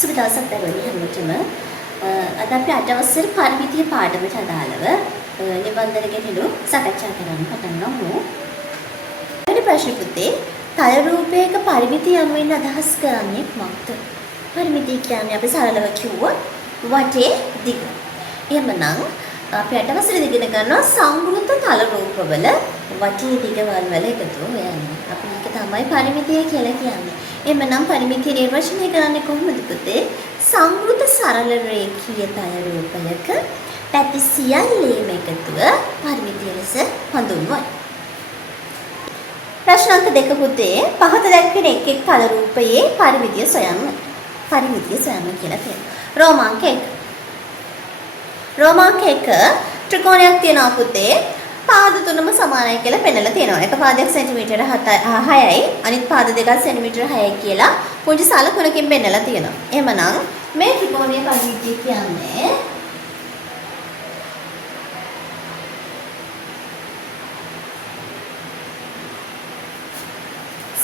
සුබ දවසක් දරුවනි හැමෝටම. අද අපි අටවසර පරිමිතිය පාඩමට අදාළව නිබන්ධන ගැටළු සාකච්ඡා කරන්න පටන් ගමු. වෙන ප්‍රශ්න පුතේ තල රූපයක පරිමිතිය යම් වෙන්න අදහස් කරන්නේ මොකක්ද? පරිමිතිය කියන්නේ අපි සරලව කිව්වොත් වටේ දිග. එහෙමනම් අපි අටවසරේ ඉගෙන ගන්නවා සංවෘත තල රූපවල වටේ දිගවල් වල එකතුව හොයන්නේ. අපි ඒක තමයි පරිමිතිය කියලා කියන්නේ. එමනම් පරිමිතිය නිර්වචනය කරන්නේ කොහොමද පුතේ? සංවෘත සරල රේඛීය තල රූපයක පැති සියල්ලේම එකතුව පරිමිතිය ලෙස හඳුන්වයි. ප්‍රශ්න අංක 2 පුතේ පහත දැක්වෙන එක් එක් තල රූපයේ පරිමිතිය සොයන්න. පරිමිතිය සොයන්න කියලා කියනවා. රෝමාංක 1. රෝමාංක 1 ත්‍රිකෝණයක් තියෙනවා පුතේ. පාද තුනම සමානයි කියලා පෙන්නලා තියෙනවා. එක පාදයක් සෙන්ටිමීටර 6යි අනිත් පාද දෙකක් සෙන්ටිමීටර 6යි කියලා පුංචි සලකුණකින් පෙන්නලා තියෙනවා. එහෙමනම් මේ ත්‍රිකෝණයේ පරිමිතිය කියන්නේ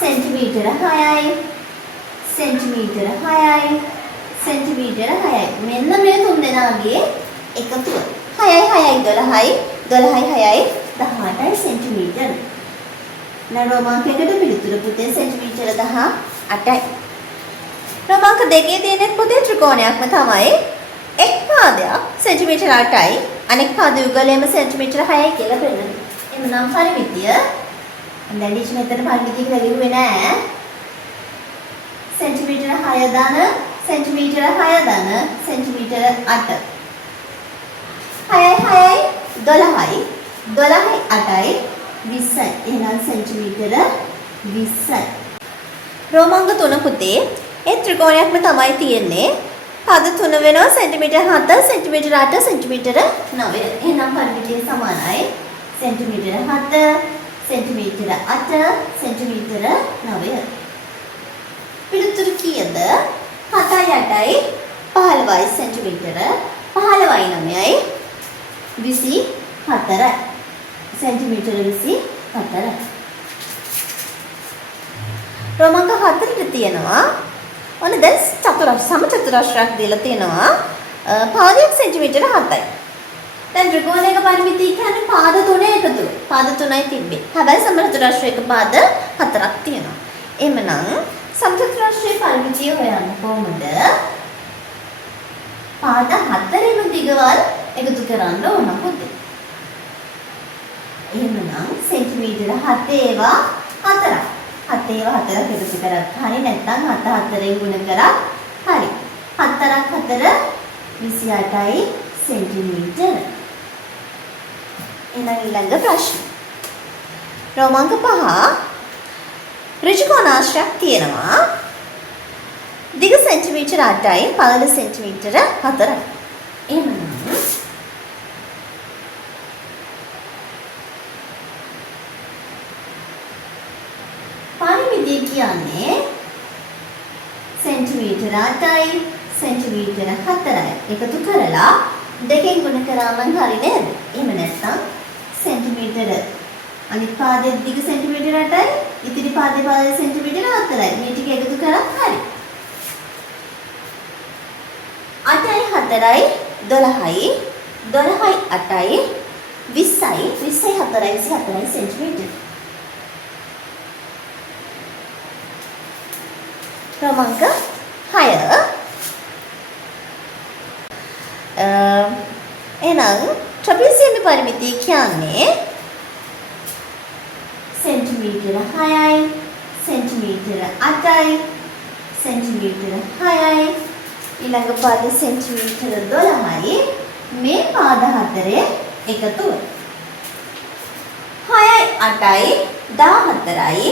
සෙන්ටිමීටර 6යි සෙන්ටිමීටර 6යි සෙන්ටිමීටර 6යි. මෙන්න මේ තුන් දෙනාගේ එකතුව 6යි 6යි 12යි 12යි 6යි 18යි සෙන්ටිමීටර. රෝමාංක 1ට පිළිතුර පුතේ සෙන්ටිමීටර 18යි. රෝමාංක 2 තියෙන පුතේ ත්‍රිකෝණයක්ම තමයි. එක් පාදයක් සෙන්ටිමීටර 8යි අනෙක් පාද යුගලයම සෙන්ටිමීටර 6යි කියලා පෙන්නනවා. එhmenan පරිමිතිය දැන් ඩිච් මෙතන පරිමිතිය කියලා ලිව්වේ නෑ. සෙන්ටිමීටර 6 ධන සෙන්ටිමීටර 6 ධන සෙන්ටිමීටර 8 6යි 6යි 12යි 12යි 8යි 20යි. එහෙනම් සෙන්ටිමීටර 20යි. රෝමාංක 3 පුතේ ඒ ත්‍රිකෝණයක්ම තමයි තියෙන්නේ. පද 3 වෙනවා සෙන්ටිමීටර 7 සෙන්ටිමීටර 8 සෙන්ටිමීටර 9. එහෙනම් පරිමිතිය සමානයි. සෙන්ටිමීටර 7 සෙන්ටිමීටර 8 සෙන්ටිමීටර 9. පිළිතුරු කීයද? 7යි 8යි 15යි සෙන්ටිමීටර 15යි 9යි 24යි සෙන්ටිමීටර 24යි. රෝමාංක 4ට තියෙනවා ඔන්න දැන් සමචතුරස්‍රයක් දීලා තියෙනවා. පාදයක් සෙන්ටිමීටර 7යි. දැන් ත්‍රිකෝණයක පරිමිතිය කියන්නේ පාද 3 එකතුව. පාද 3යි තිබ්බේ. හැබැයි සමචතුරස්‍රයක පාද 4ක් තියෙනවා. එහෙමනම් සමචතුරස්‍රයේ පරිමිතිය හොයන්න කොහොමද? පාද 4ෙම දිගවල් එකතු කරන්න ඕන පුතේ. එහෙමනම් සෙන්ටිමීටර 7 ඒවා 4ක්. 7 ඒවා 4ක් එකතු කරත් හරි නැත්නම් 7 4ෙන් ගුණ කරත් හරි. 4ක් 4 28යි සෙන්ටිමීටර. එහෙනම් ඊළඟ ප්‍රශ්න. රෝමාංක 5 ඍජු කෝණාශ්‍රයක් තියෙනවා. දිග සෙන්ටිමීටර 8යි පළල සෙන්ටිමීටර 4යි. එහෙනම් පරිමිතිය කියන්නේ සෙන්ටිමීටර 8යි සෙන්ටිමීටර 4යි එකතු කරලා දෙකෙන් ගුණ කරාම හරි නේද? එහෙම නැත්නම් සෙන්ටිමීටර අනිත් පාදයේ දිග සෙන්ටිමීටර 8යි ඉතිරි පාදයේ සෙන්ටිමීටර 4යි. මේ ටික එකතු කරත් හරි. 8යි 4යි 12යි 12යි 8යි 20යි 20යි 4යි 24යි සෙන්ටිමීටර. ක්‍රමාංක 6 එහෙනම් ට්‍රපීසියමේ පරිමිතිය කියන්නේ සෙන්ටිමීටර 6යි සෙන්ටිමීටර 8යි සෙන්ටිමීටර 6යි ඊළඟ පාද සෙන්ටිමීටර 12යි මේ පාද 4 එකතුව 6යි 8යි 14යි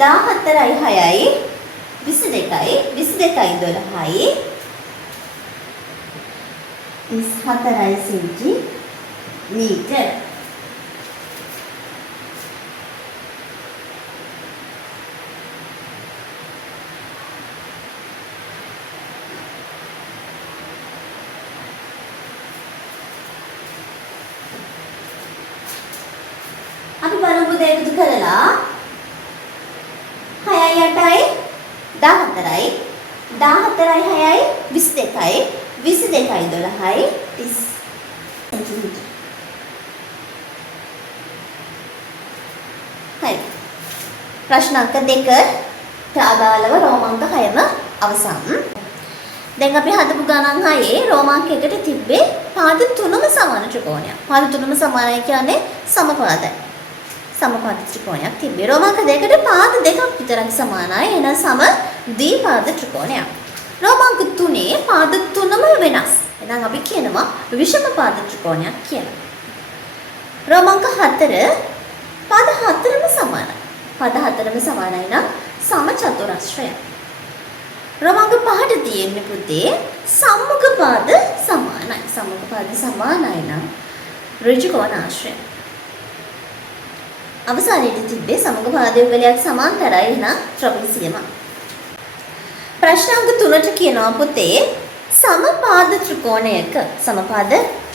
14යි 6යි 22යි 22යි 12යි 24යි සෙන්ටිමීටර. අපි බලමු දෙක එකතු කරලා 6යි 8යි 14යි 14යි 6යි 22යි 22යි 12යි 30 සෙන්ටිමීටර්. හරි. ප්‍රශ්න අංක 2ට අදාළව රෝමාංක 6ම අවසන්. දැන් අපි හදපු ගණන් 6 රෝමාංක 1ට තිබ්බේ පාද 3ම සමාන ත්‍රිකෝණයක්. පාද 3ම සමානයි කියන්නේ සමපාදයි. සමපාද ත්‍රිකෝණයක් තිබ්බේ. රෝමාංක 2ට පාද දෙකක් විතරක් සමානයි. එහෙනම් සම ද්විපාද ත්‍රිකෝණයක්. රෝමාංක 3 පාද 3ම වෙනස්. එහෙනම් අපි කියනවා විෂම පාද ත්‍රිකෝණයක් කියලා. රෝමාංක 4 පාද 4ම සමානයි. පාද 4ම සමානයි නම් සම චතුරස්‍රයක්. රෝමාංක 5ට තියෙන්නේ පුතේ සම්මුඛ පාද සමානයි. සම්මුඛ පාද සමානයි නම් ඍජු කෝණාශ්‍රය. අවසානයේදී තිබ්බේ සම්මුඛ පාද යුගලයක් සමාන්තරයි එහෙනම් ත්‍රිපිටකයම. ප්‍රශ්න අංක 3ට කියනවා පුතේ සමපාද ත්‍රිකෝණයක සමපාද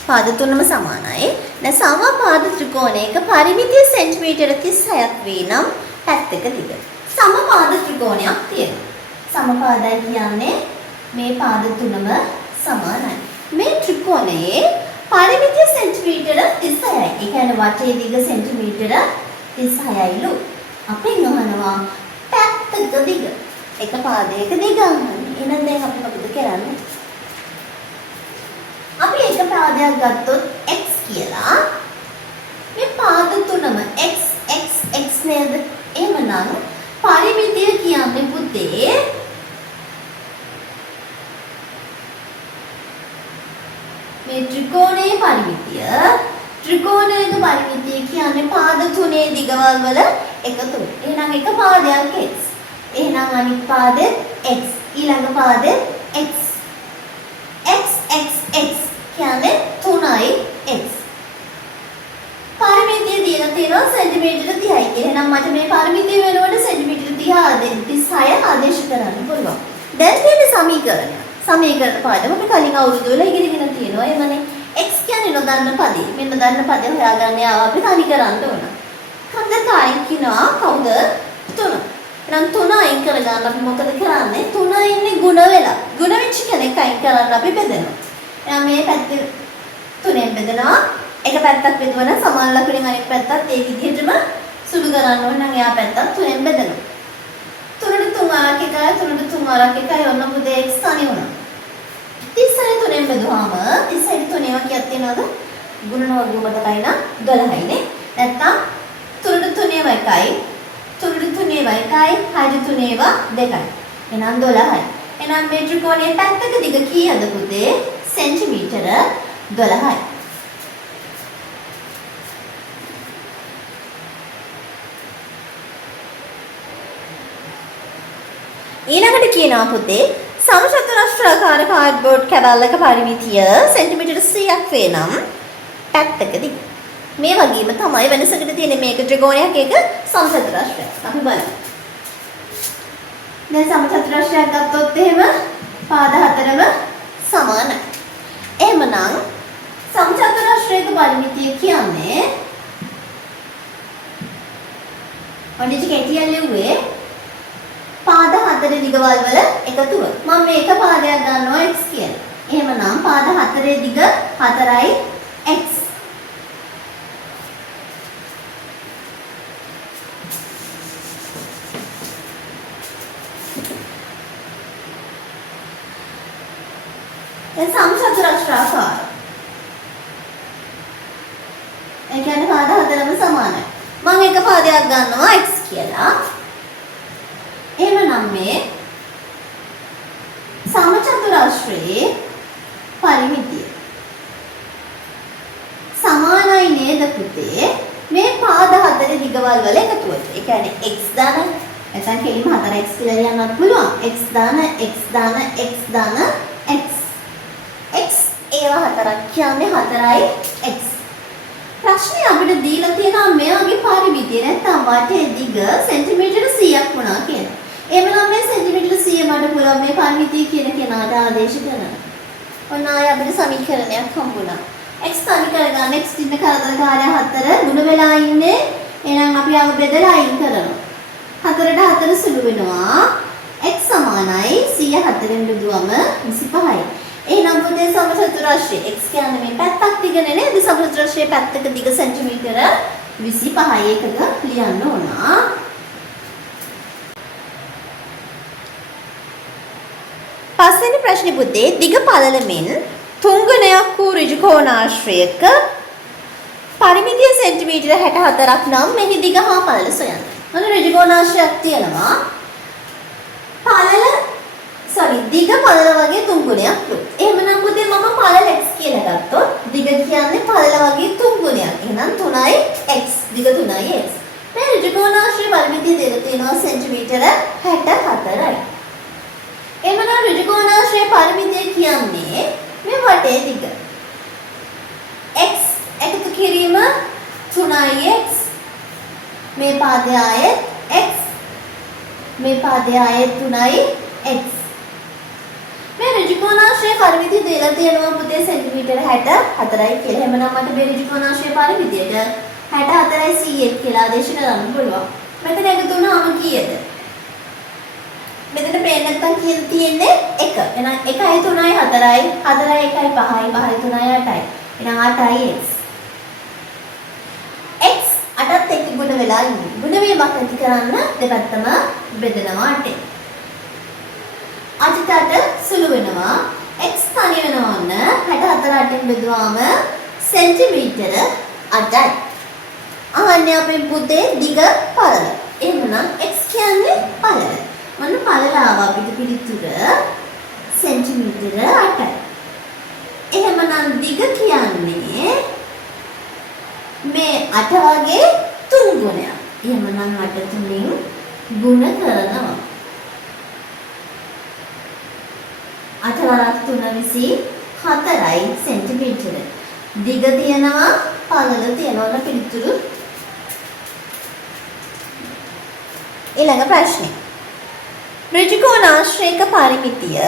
පාද තුනම සමානයි. දැන් සමපාද ත්‍රිකෝණයක පරිමිතිය සෙන්ටිමීටර 36ක් වේ නම් පැත්තක දිග. සමපාද ත්‍රිකෝණයක් තියෙනවා. සමපාදයි කියන්නේ මේ පාද තුනම සමානයි. මේ ත්‍රිකෝණයේ පරිමිතිය සෙන්ටිමීටර 36යි. ඒ කියන්නේ වටේ දිග සෙන්ටිමීටර 36යිලු. අපෙන් අහනවා පැත්තක දිග. එක පාදයක දිග අහන්නේ. එහෙනම් දැන් අපි මොකද කරන්නේ? අපි එක පාදයක් ගත්තොත් x කියලා. මේ පාද තුනම x x x නේද? එහෙමනම් පරිමිතිය කියන්නේ පුතේ මේ ත්‍රිකෝණයේ පරිමිතිය කියන්නේ පාද තුනේ දිගවල් වල එකතුව. එහෙනම් එක පාදයක් x. එහෙනම් අනිත් පාදෙත් x. ඊළඟ පාදෙත් x. x x x කියන්නේ 3යි x. පරිමිතිය දීලා තියෙනවා සෙන්ටිමීටර 30යි. එහෙනම් මට මේ පරිමිතිය වෙනුවට සෙන්ටිමීටර 36 ආදේශ කරන්න පුළුවන්. දැන් තියෙන සමීකරණ පාඩම අපි කලින් අවුරුදු වල ඉගෙනගෙන තියෙනවා. එමනේ x කියන්නේ නොදන්න පදේ. මේ නොදන්න පදේ හොයාගන්න යාව අපි තනි කරන්න ඕන. කන්දකාරයෙන් කියනවා කවුද? 3. එහෙනම් 3 අයින් කරගන්න අපි මොකද කරන්නේ? 3 ඉන්නේ ಗುಣ වෙලා. ಗುಣ වෙච්ච කෙනෙක් අයින් කරන්න අපි බෙදනවා. එහෙනම් මේ පැත්තේ 3ෙන් බෙදනවා. එක පැත්තක් බෙදුවම සමාන ලකුණෙන් අනෙක් පැත්තත් ඒ විදිහටම සුළු කරන්න ඕන නම් එයා පැත්තත් 3ෙන් බෙදනවා. 3ට 3 වරක් එකයි 3ට 3 වරක් එකයි ඔන්න පුතේ x තනි වුණා. 36 3ෙන් බෙදුවාම 36 3 ඒවා කීයක් තියෙනවද? ගුණන වර්ගය මතකයි නම් 12යි නේ. නැත්තම් 3ට 3 ඒවා එකයි 3ට 3 ඒවා එකයි 6ට 3 ඒවා දෙකයි. එහෙනම් 12යි. එහෙනම් මේ ත්‍රිකෝණයේ පැත්තක දිග කීයද පුතේ? සෙන්ටිමීටර 12යි. ඊළඟට කියනවා පුතේ සමචතුරස්‍රාකාර කාඩ්බෝඩ් කැබල්ලක පරිමිතිය සෙන්ටිමීටර 100ක් වේ නම් පැත්තක දිග. මේ වගේම තමයි වෙනසකට තියෙන්නේ මේක ත්‍රිකෝණයක් ඒක සමචතුරස්‍රයක්. අපි බලමු. දැන් සමචතුරස්‍රයක් ගත්තොත් එහෙම පාද හතරම සමානයි. එහෙමනම් සමචතුරස්‍රයක පරිමිතිය කියන්නේ ඔන්න කෙටියෙන් ලිව්වේ පාද 4 දිගවල් වල එකතුව. මම මේක පාදයක් ගන්නවා x කියලා. එහෙමනම් පාද 4 දිග 4යි x. දැන් සමචතුරස්‍රාකාර. ඒ කියන්නේ පාද 4ම සමානයි. මම එක පාදයක් ගන්නවා x කියලා. එහෙමනම් මේ සමචතුරස්‍රයේ පරිමිතිය සමානයි නේද පුතේ මේ පාද 4 දිගවල් වල එකතුවට. ඒ කියන්නේ x දාන නැත්නම් කෙලින්ම 4x කියලා ලියන්නත් පුළුවන්. x දාන x දාන x දාන x. x ඒවා හතරක් කියන්නේ 4යි x. ප්‍රශ්නේ අපිට දීලා තියෙනවා මෙයාගේ පරිමිතිය නැත්නම් වටේ දිග සෙන්ටිමීටර 100ක් වුණා කියලා. එහෙනම් මේ සෙන්ටිමීටර 100 මඩ පුළුවන් මේ පරිමිතිය කියන කෙනාට ආදේශ කරන්න. ඔන්න ආය අපිට සමීකරණයක් හම්බුණා. x තනි කරගන්න x දින කරදරකාරය 4 ගුණ වෙලා ඉන්නේ. එහෙනම් අපි ආව බෙදලා අයින් කරනවා. 4ට 4 සුළු වෙනවා. x සමානයි 104න් බෙදුවම 25යි. එහෙනම් පුතේ සමචතුරාශ්‍රයේ x කියන්නේ මේ පැත්තක් දිගනේ නේද? සමචතුරාශ්‍රයේ පැත්තක දිග සෙන්ටිමීටර 25යි. ඒකක ලියන්න ඕන. පස්වෙනි ප්‍රශ්නේ පුතේ දිග පළලමින් තුන්ගුණයක් වූ ඍජු කෝණාශ්‍රයක පරිමිතිය සෙන්ටිමීටර 64ක් නම් මෙහි දිග හා පළල සොයන්න. මොන ඍජු කෝණාශ්‍රයක් තියෙනවා? දිග පළල වගේ තුන් ගුණයක් ලු. එහෙමනම් පුතේ මම පළල x කියලා ගත්තොත් දිග කියන්නේ පළල වගේ තුන් ගුණයක්. එහෙනම් 3යි x. දිග 3යි x. මේ ඍජු කෝණාශ්‍රයේ පරිමිතිය දෙක තියෙනවා සෙන්ටිමීටර 64යි. එහෙමනම් ඍජු කෝණාශ්‍රයේ පරිමිතිය කියන්නේ මේ වටේ දිග. x එකතු කිරීම 3යි x. මේ පාදය ආයෙත් x. මේ පාදය ආයෙත් 3යි x. මේ ඍජු කෝණාශ්‍රයේ පරිමිතිය දෙලා තියෙනවා පුතේ සෙන්ටිමීටර 64යි කියලා. එහෙමනම් මට මේ ඍජු කෝණාශ්‍රයේ පරිමිතියට 64යි 100 කියලා ආදේශ කරන්න පුළුවන්. මෙතන එකතු වුණාම කීයද? මෙතන පේන්නේ නැත්නම් කීයද තියෙන්නේ? 1. එහෙනම් 1යි 3යි 4යි 4යි 1යි 5යි 5යි 3යි 8යි. එහෙනම් 8යි x. x 8ත් එක්ක ගුණ වෙලා ඉන්නේ. ගුණ වීමක් නැති කරන්න දෙපැත්තම බෙදනවා 8. අජිතට සුළු වෙනවා x තනි වෙනවන්න 64 8න් බෙදුවාම සෙන්ටිමීටර 8යි. අහන්නේ අපේ පුතේ දිග පළල. එහෙමනම් x කියන්නේ පළල. මොන පළල ආවා අපිට පිළිතුර සෙන්ටිමීටර 8යි. එහෙමනම් දිග කියන්නේ මේ 8 වගේ 3 ගුණයක්. එහෙමනම් 8 3න් ගුණ කරනවා. 8 වරක් 3 24යි සෙන්ටිමීටර. දිග තියනවා පළල තියනවා පිළිතුරු. ඊළඟ ප්‍රශ්නේ. ඍජු කෝණාශ්‍රයක පරිමිතිය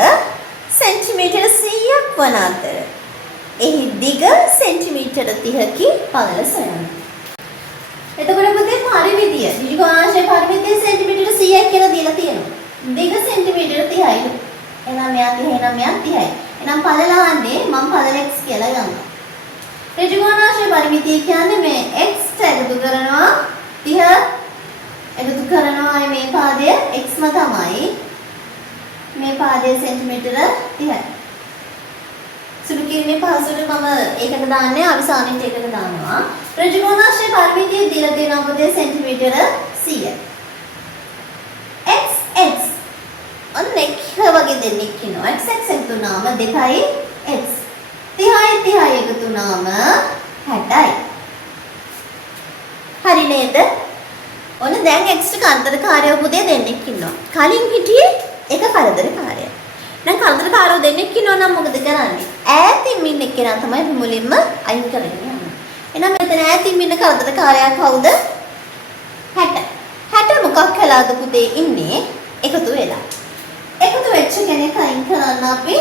සෙන්ටිමීටර 100ක් වන අතර එහි දිග සෙන්ටිමීටර 30කි පළල සොයන්න. එතකොට පුතේ පරිමිතිය ඍජු කෝණාශ්‍රයේ පරිමිතිය සෙන්ටිමීටර 100ක් කියලා දීලා තියෙනවා. දිග සෙන්ටිමීටර 30යි. එහෙනම් මෙයා 30 එහෙනම් මෙයා 30යි. එහෙනම් පළල ආන්නේ මම පළල x කියලා ගන්නවා. ඍජු කෝණාශ්‍රයේ පරිමිතිය කියන්නේ මේ x එකතු කරනවා 30 එකතු කරනවා මේ පාදය x ම තමයි. මේ පාදය සෙන්ටිමීටර 30යි. සුළු කිරීමේ පහසුවට මම ඒකට දාන්නේ අවසානයේ ඒකට දානවා. ඍජු කෝණාශ්‍රයේ පරිමිතිය දීලා තියෙනවා පුතේ සෙන්ටිමීටර 100යි. x x ඔන්න එක වගේ දෙන්නෙක් ඉන්නවා. x x එකතු වුණාම 2යි x. 30යි 30යි එකතු වුණාම 60යි. හරි නේද? ඔන්න දැන් x කරදරකාරයෝ පුතේ දෙන්නෙක් ඉන්නවා. කලින් හිටියේ එක කරදරකාරයා. දැන් කරදරකාරයෝ දෙන්නෙක් ඉන්නවා නම් මොකද කරන්නේ? ඈතින් ඉන්න එක්කෙනා තමයි මුලින්ම අයින් කරගෙන යන්නේ. එහෙනම් මෙතන ඈතින් ඉන්න කරදරකාරයා කවුද? 60. 60 මොකක් කළාද පුතේ ඉන්නේ? එකතු වෙලා. එකතු වෙච්ච කෙනෙක් අයින් කරන්න අපි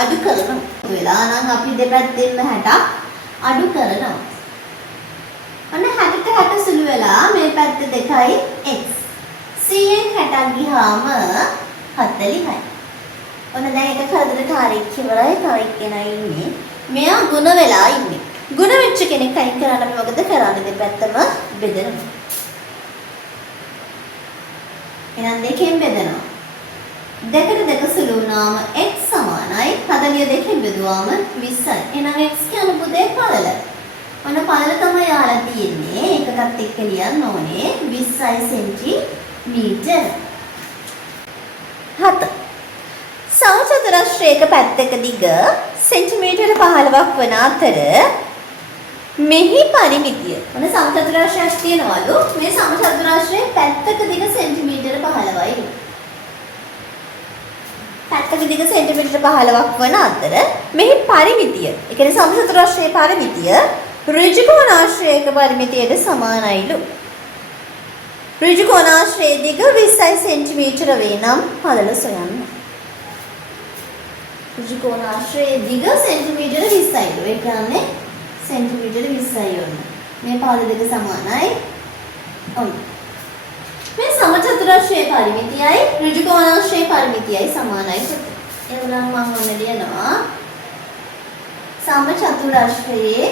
අඩු කරනවා. වෙලා නම් අපි දෙපැත්තෙන්ම 60ක් අඩු කරනවා. අන්න 60ට 60 සුළු වෙලා මේ පැත්ත 2යි x. 100න් 60ක් ගියාම 40යි. ඔන්න දැන් එක කරදරකාරයෙක් ඉවරයි. තව එක්කෙනා ඉන්නේ. මෙයා ಗುಣ වෙලා ඉන්නේ. ಗುಣ වෙච්ච කෙනෙක් අයින් කරන්න අපි මොකද කරන්නේ? දෙපැත්තම බෙදනවා. එහෙනම් දෙකෙන් බෙදනවා. දෙකට දෙක සුළු වුණාම x සමානයි 42කින් බෙදුවාම 20යි. එහෙනම් x කියන්නේ පුතේ පළල. ඔන්න පළල තමයි ආලා තියෙන්නේ. එකකත් එක්ක ලියන්න ඕනේ 20යි සෙන්ටිමීටර. 7. සමචතුරස්‍රයක පැත්තක දිග සෙන්ටිමීටර 15ක් වන අතර මෙහි පරිමිතිය. ඔන්න සමචතුරස්‍රයක් තියනවලු. මේ සමචතුරස්‍රයේ පැත්තක දිග සෙන්ටිමීටර 15යි. පැත්තක දිග සෙන්ටිමීටර 15ක් වන අතර මෙහි පරිමිතිය. ඒ කියන්නේ සමචතුරස්‍රයේ පරිමිතිය ඍජු කෝණාශ්‍රයක පරිමිතියට සමානයිලු. ඍජු කෝණාශ්‍රයේ දිග 20 සෙන්ටිමීටර වේ නම් පළල සොයන්න. ඍජු කෝණාශ්‍රයේ දිග සෙන්ටිමීටර 20යිලු. ඒ කියන්නේ සෙන්ටිමීටර 20යි ඔන්න. මේ පාද දෙක සමානයි. ඔන්න. මේ සමචතුර සමචතුරාශ්‍රයේ පරිමිතියයි ඍජු කෝණාශ්‍රයේ පරිමිතියයි සමානයි පුතේ. එවනම් මම ඔන්න ලියනවා සමචතුරාශ්‍රයේ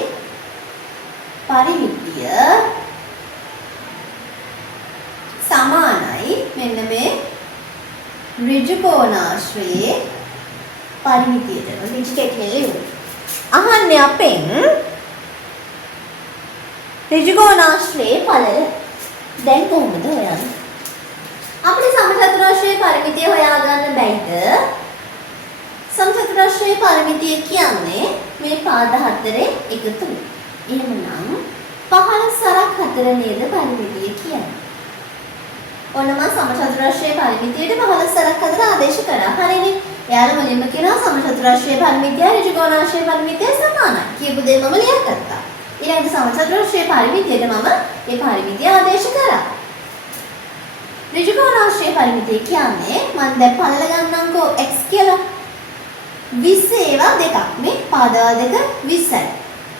පරිමිතිය සමානයි මෙන්න මේ ඍජු කෝණාශ්‍රයේ පරිමිතියට. ඍජු කෙටෙලු. අහන්නේ අපෙන් ඍජු කෝණාශ්‍රයේ ඵලය දැන් කොහොමද හොයන්නේ? අපිට සමචතුරාශ්‍රයේ පරිමිතිය හොයාගන්න බැයිද? සමචතුරාශ්‍රයේ පරිමිතිය කියන්නේ මේ පාද හතරේ එකතු. එහෙමනම් 15 සරක් හතර නේද පරිමිතිය කියන්නේ. ඔන්න මම සමචතුරාශ්‍රයේ පරිමිතියට 15 සරක් හතර ආදේශ කරා. හරිනේ. එයාලා මුලින්ම කියනවා සමචතුරාශ්‍රයේ පරිමිතිය ඍජු කෝණාශ්‍රයේ පරිමිතිය සමානයි. කියපු දේ මම ලියාගත්තා. ඊළඟට සමචතුරාශ්‍රයේ පරිමිතියට මම ඒ පරිමිතිය ආදේශ කරා. ඍජු කෝණාශ්‍රයේ පරිමිතිය කියන්නේ මම දැන් පළල ගන්නම්කෝ x කියලා. 20 ඒවා දෙකක්. මේ පාදවල දෙක 20යි.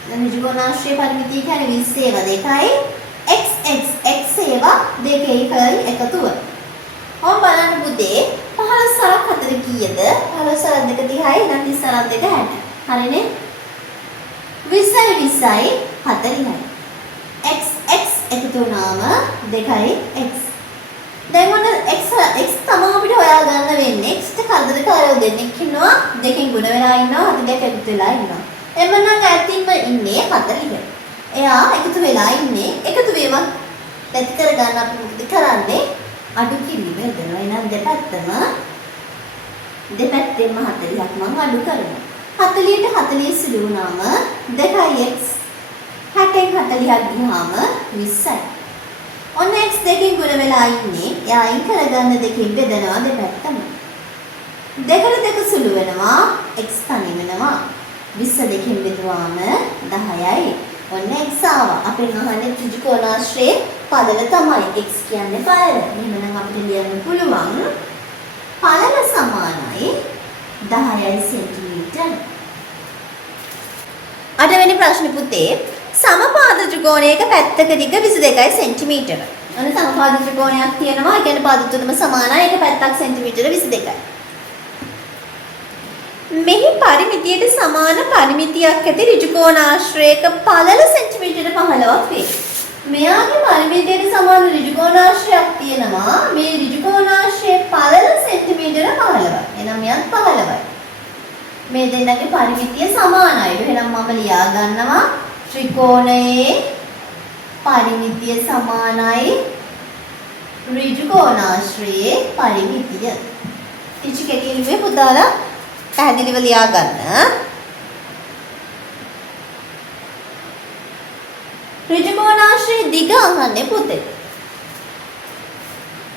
දැන් ඍජු කෝණාශ්‍රයේ පරිමිතිය කියන්නේ 20 ඒවා දෙකයි x ඒවා දෙකේ එකතුව. ඔන්න බලන්න පුතේ 15 සරක් හතර කීයද? 15 සරක් දෙක 30යි නම් 30 සරක් දෙක 60. හරිනේ? 20යි 40යි. x එකතු වුණාම 2යි x. දැන් ඔන්න x තමයි අපිට හොයාගන්න වෙන්නේ. x ට කරදරකාරයෝ දෙන්නෙක් ඉන්නවා. දෙකෙන් ගුණ වෙලා ඉන්නවා. අපි දෙක එකතු වෙලා ඉන්නවා. එමනම් ඇතින්ම ඉන්නේ 40. එයා එකතු වෙලා ඉන්නේ. එකතු වීමක් නැති කරගන්න අපි මොකද කරන්නේ? අඩු කිරීම හදනවා. එහෙනම් දෙපැත්තම 40ක් මම අඩු කරනවා. 40ට 40 සිදු වුණාම 2x 60න් 40ක් ගියාම 20යි. ඔන්න x දෙකෙන් ගුණ වෙලා ඉන්නේ. එයා අයින් කරගන්න දෙකෙන් බෙදනවා දෙපැත්තම. දෙකට දෙක සුළු වෙනවා. x තනි වෙනවා. 20 දෙකෙන් බෙදුවාම 10යි. ඔන්න x ආවා. අපෙන් අහන්නේ ඍජු කෝණාශ්‍රයේ පළල තමයි. x කියන්නේ පළල. එහෙනම් අපිට ලියන්න පුළුවන් පළල සමානයි 10යි සෙන්ටිමීටර. අටවෙනි ප්‍රශ්නේ පුතේ සමපාද ත්‍රිකෝණයක පැත්තක දිග 22යි සෙන්ටිමීටර. අන්න සමපාද ත්‍රිකෝණයක් තියෙනවා. ඒ කියන්නේ පාද තුනම සමානයි. ඒක පැත්තක් සෙන්ටිමීටර 22යි. මෙහි පරිමිතියට සමාන පරිමිතියක් ඇති ඍජු කෝණාශ්‍රයක පළල සෙන්ටිමීටර 15ක් වේ. මෙයාගේ පරිමිතියට සමාන ඍජු කෝණාශ්‍රයක් තියෙනවා. මේ ඍජු කෝණාශ්‍රයේ පළල සෙන්ටිමීටර 15යි. එහෙනම් මෙයත් 15යි. මේ දෙන්නගේ පරිමිතිය සමානයි. එහෙනම් මම ලියා ගන්නවා ත්‍රිකෝණයේ පරිමිතිය සමානයි ඍජු කෝණාශ්‍රයේ පරිමිතිය. ඉච්ච කෙටිලිවේ පුතාලා පැහැදිලිව ලියා ගන්න. ඍජු කෝණාශ්‍රයේ දිග අහන්නේ පුතේ.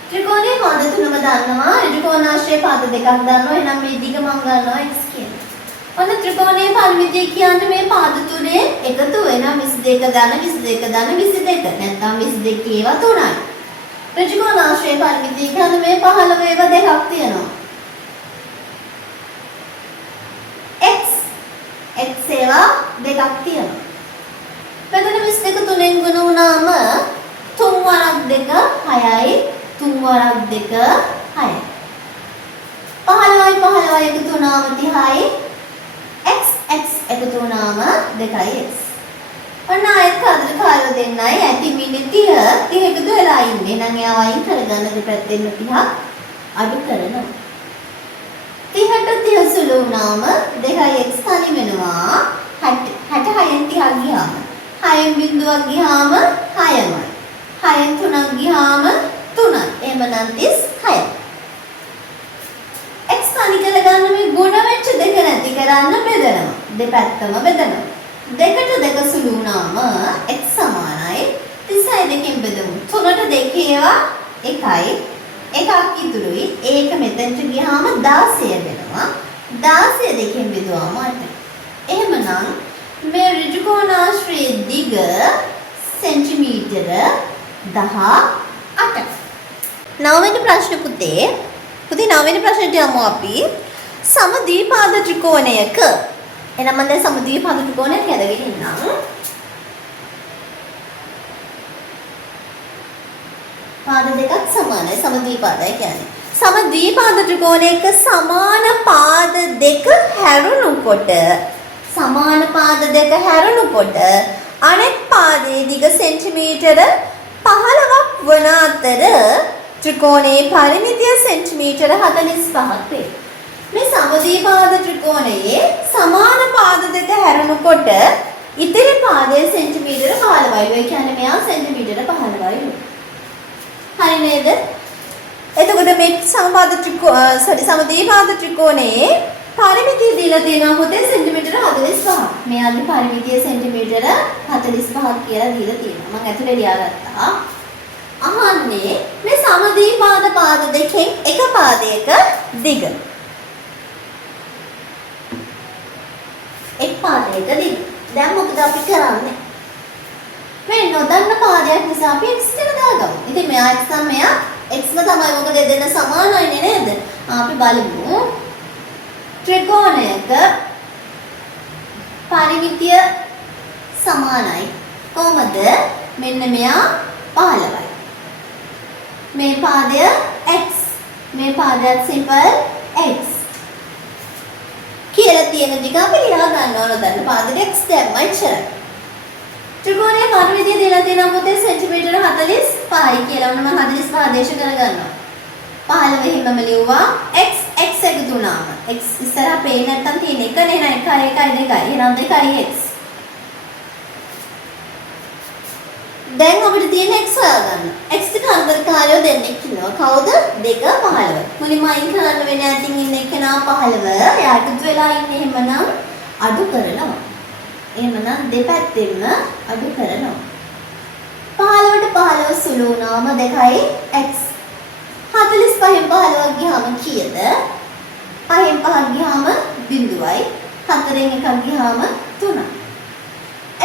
ත්‍රිකෝණයේ පාද තුනම දන්නවා. ඍජු කෝණාශ්‍රයේ පාද දෙකක් දන්නවා. එහෙනම් මේ දිග මම ගන්නවා x කියලා. ඔන්න ත්‍රිකෝණයේ පරිමිතිය කියන්නේ මේ පාද තුනේ එකතු වෙන 22 ධන 22 ධන 22. නැත්නම් 22 ඒවා 3යි. ඍජු කෝණාශ්‍රයේ පරිමිතිය කියන්නේ මේ 15 ඒවා දෙකක් තියෙනවා. x ඒවා දෙකක් තියෙනවා. මෙතන 22 තුනෙන් ගුණ වුණාම 3 වරක් 2 6යි 3 වරක් 2 6යි. 15යි එකතු වුණාම 30යි x එකතු වුණාම 2x. ඔන්න ආයෙත් කරදරකාරයෝ දෙන්නයි ඇති මිනිත්තු 30 එකතු වෙලා ඉන්නේ. එහෙනම් එයා වයින් කරගන්න දෙපැත්තෙන් 30ක් අඩු කරනවා. 30ට 30 සුළු වුණාම 2x තනි වෙනවා. 66න් 30ක් ගියාම 6න් බිඳුවක් ගියාම 6මයි. 6න් 3ක් ගියාම 3යි. එහෙමනම් 36යි. x තනි කරගන්න මේ ගුණ වෙච්ච දෙක නැති කරන්න බෙදනවා. දෙපැත්තම බෙදනවා. දෙකට දෙක සුළු වුණාම x සමානයි 36 දෙකෙන් බෙදමු. 3ට 2 ඒවා 1යි. එකක් ඉතුරුයි. ඒක මෙතෙන්ට ගියාම 16 වෙනවා. 16 දෙකෙන් බෙදුවාම 8. එහෙමනම් මේ ඍජු කෝණාශ්‍රයේ දිග සෙන්ටිමීටර 18. නවවෙනි ප්‍රශ්න පුතේ. පුතේ නවවෙනි ප්‍රශ්නට යමු අපි. සමද්විපාද ත්‍රිකෝණයක. එහෙනම් මම දැන් සමද්විපාද ත්‍රිකෝණයක් ඇදගෙන ඉන්නම්. පාද දෙකක් සමානයි සමද්විපාදයි කියන්නේ. සමද්විපාද ත්‍රිකෝණයක සමාන පාද දෙක හැරුණුකොට අනෙක් පාදයේ දිග සෙන්ටිමීටර 15ක් වන අතර ත්‍රිකෝණයේ පරිමිතිය සෙන්ටිමීටර 45ක් වේ. මේ සමද්විපාද ත්‍රිකෝණයේ සමාන පාද දෙක හැරුණුකොට ඉතිරි පාදයේ සෙන්ටිමීටර 15යි. ඒ කියන්නේ මෙයා සෙන්ටිමීටර 15යි. හරි නේද? එතකොට මේ සමද්විපාද ත්‍රිකෝණයේ පරිමිතිය දීලා තියෙනවා පුතේ සෙන්ටිමීටර 45. මෙයාගේ පරිමිතිය සෙන්ටිමීටර 45ක් කියලා දීලා තියෙනවා. මම ඇතුලේ ලියාගත්තා. අහන්නේ මේ සමද්විපාද පාද දෙකෙන් එක පාදයක දිග. එක් පාදයක දිග. දැන් මොකද අපි කරන්නේ? මේ නොදන්න පාදයක් නිසා අපි x කියලා දාගමු. ඉතින් මෙයා x නම් මෙයා x ම තමයි මොකද දෙන්න සමානයිනේ නේද? අපි බලමු. ත්‍රිකෝණයක පරිමිතිය සමානයි. කොහොමද? මෙන්න මෙයා 15යි. මේ පාදය x. මේ පාදයට සිම්පල් x. කියලා තියෙන දිග අපි ලියා ගන්න ඕන දැන් පාදයට x දැම්මයි ඉච්චරයි. ත්‍රිකෝණයේ පරිමිතිය දීලා තියෙනවා පුතේ සෙන්ටිමීටර 45යි කියලා. මම 45 ආදේශ කරගන්නවා. 15 හිමම ලියුවා x x එකතු වුණාම x ඉස්සරහා පේන්නේ නැත්තම් තියෙන එක නේ නේද 1 1 2 එහෙනම් 2යි x. දැන් අපිට තියෙන x හොයාගන්න. x ට කරදරකාරයෝ දෙන්නෙක් ඉන්නවා. කවුද? 2 15. මුලින්ම අයින් කරන්න වෙන්නේ අතින් ඉන්න එකනා 15. එයා එකතු වෙලා ඉන්නේ එහෙමනම් අඩු කරනවා. එහෙමනම් දෙපැත්තෙන්ම අඩු කරනවා. 15ට 15 සුළු වුණාම 2යි x. 45න් 15ක් ගියාම කීයද? 5න් 5ක් ගියාම 0යි. 4න් 1ක් ගියාම 3යි.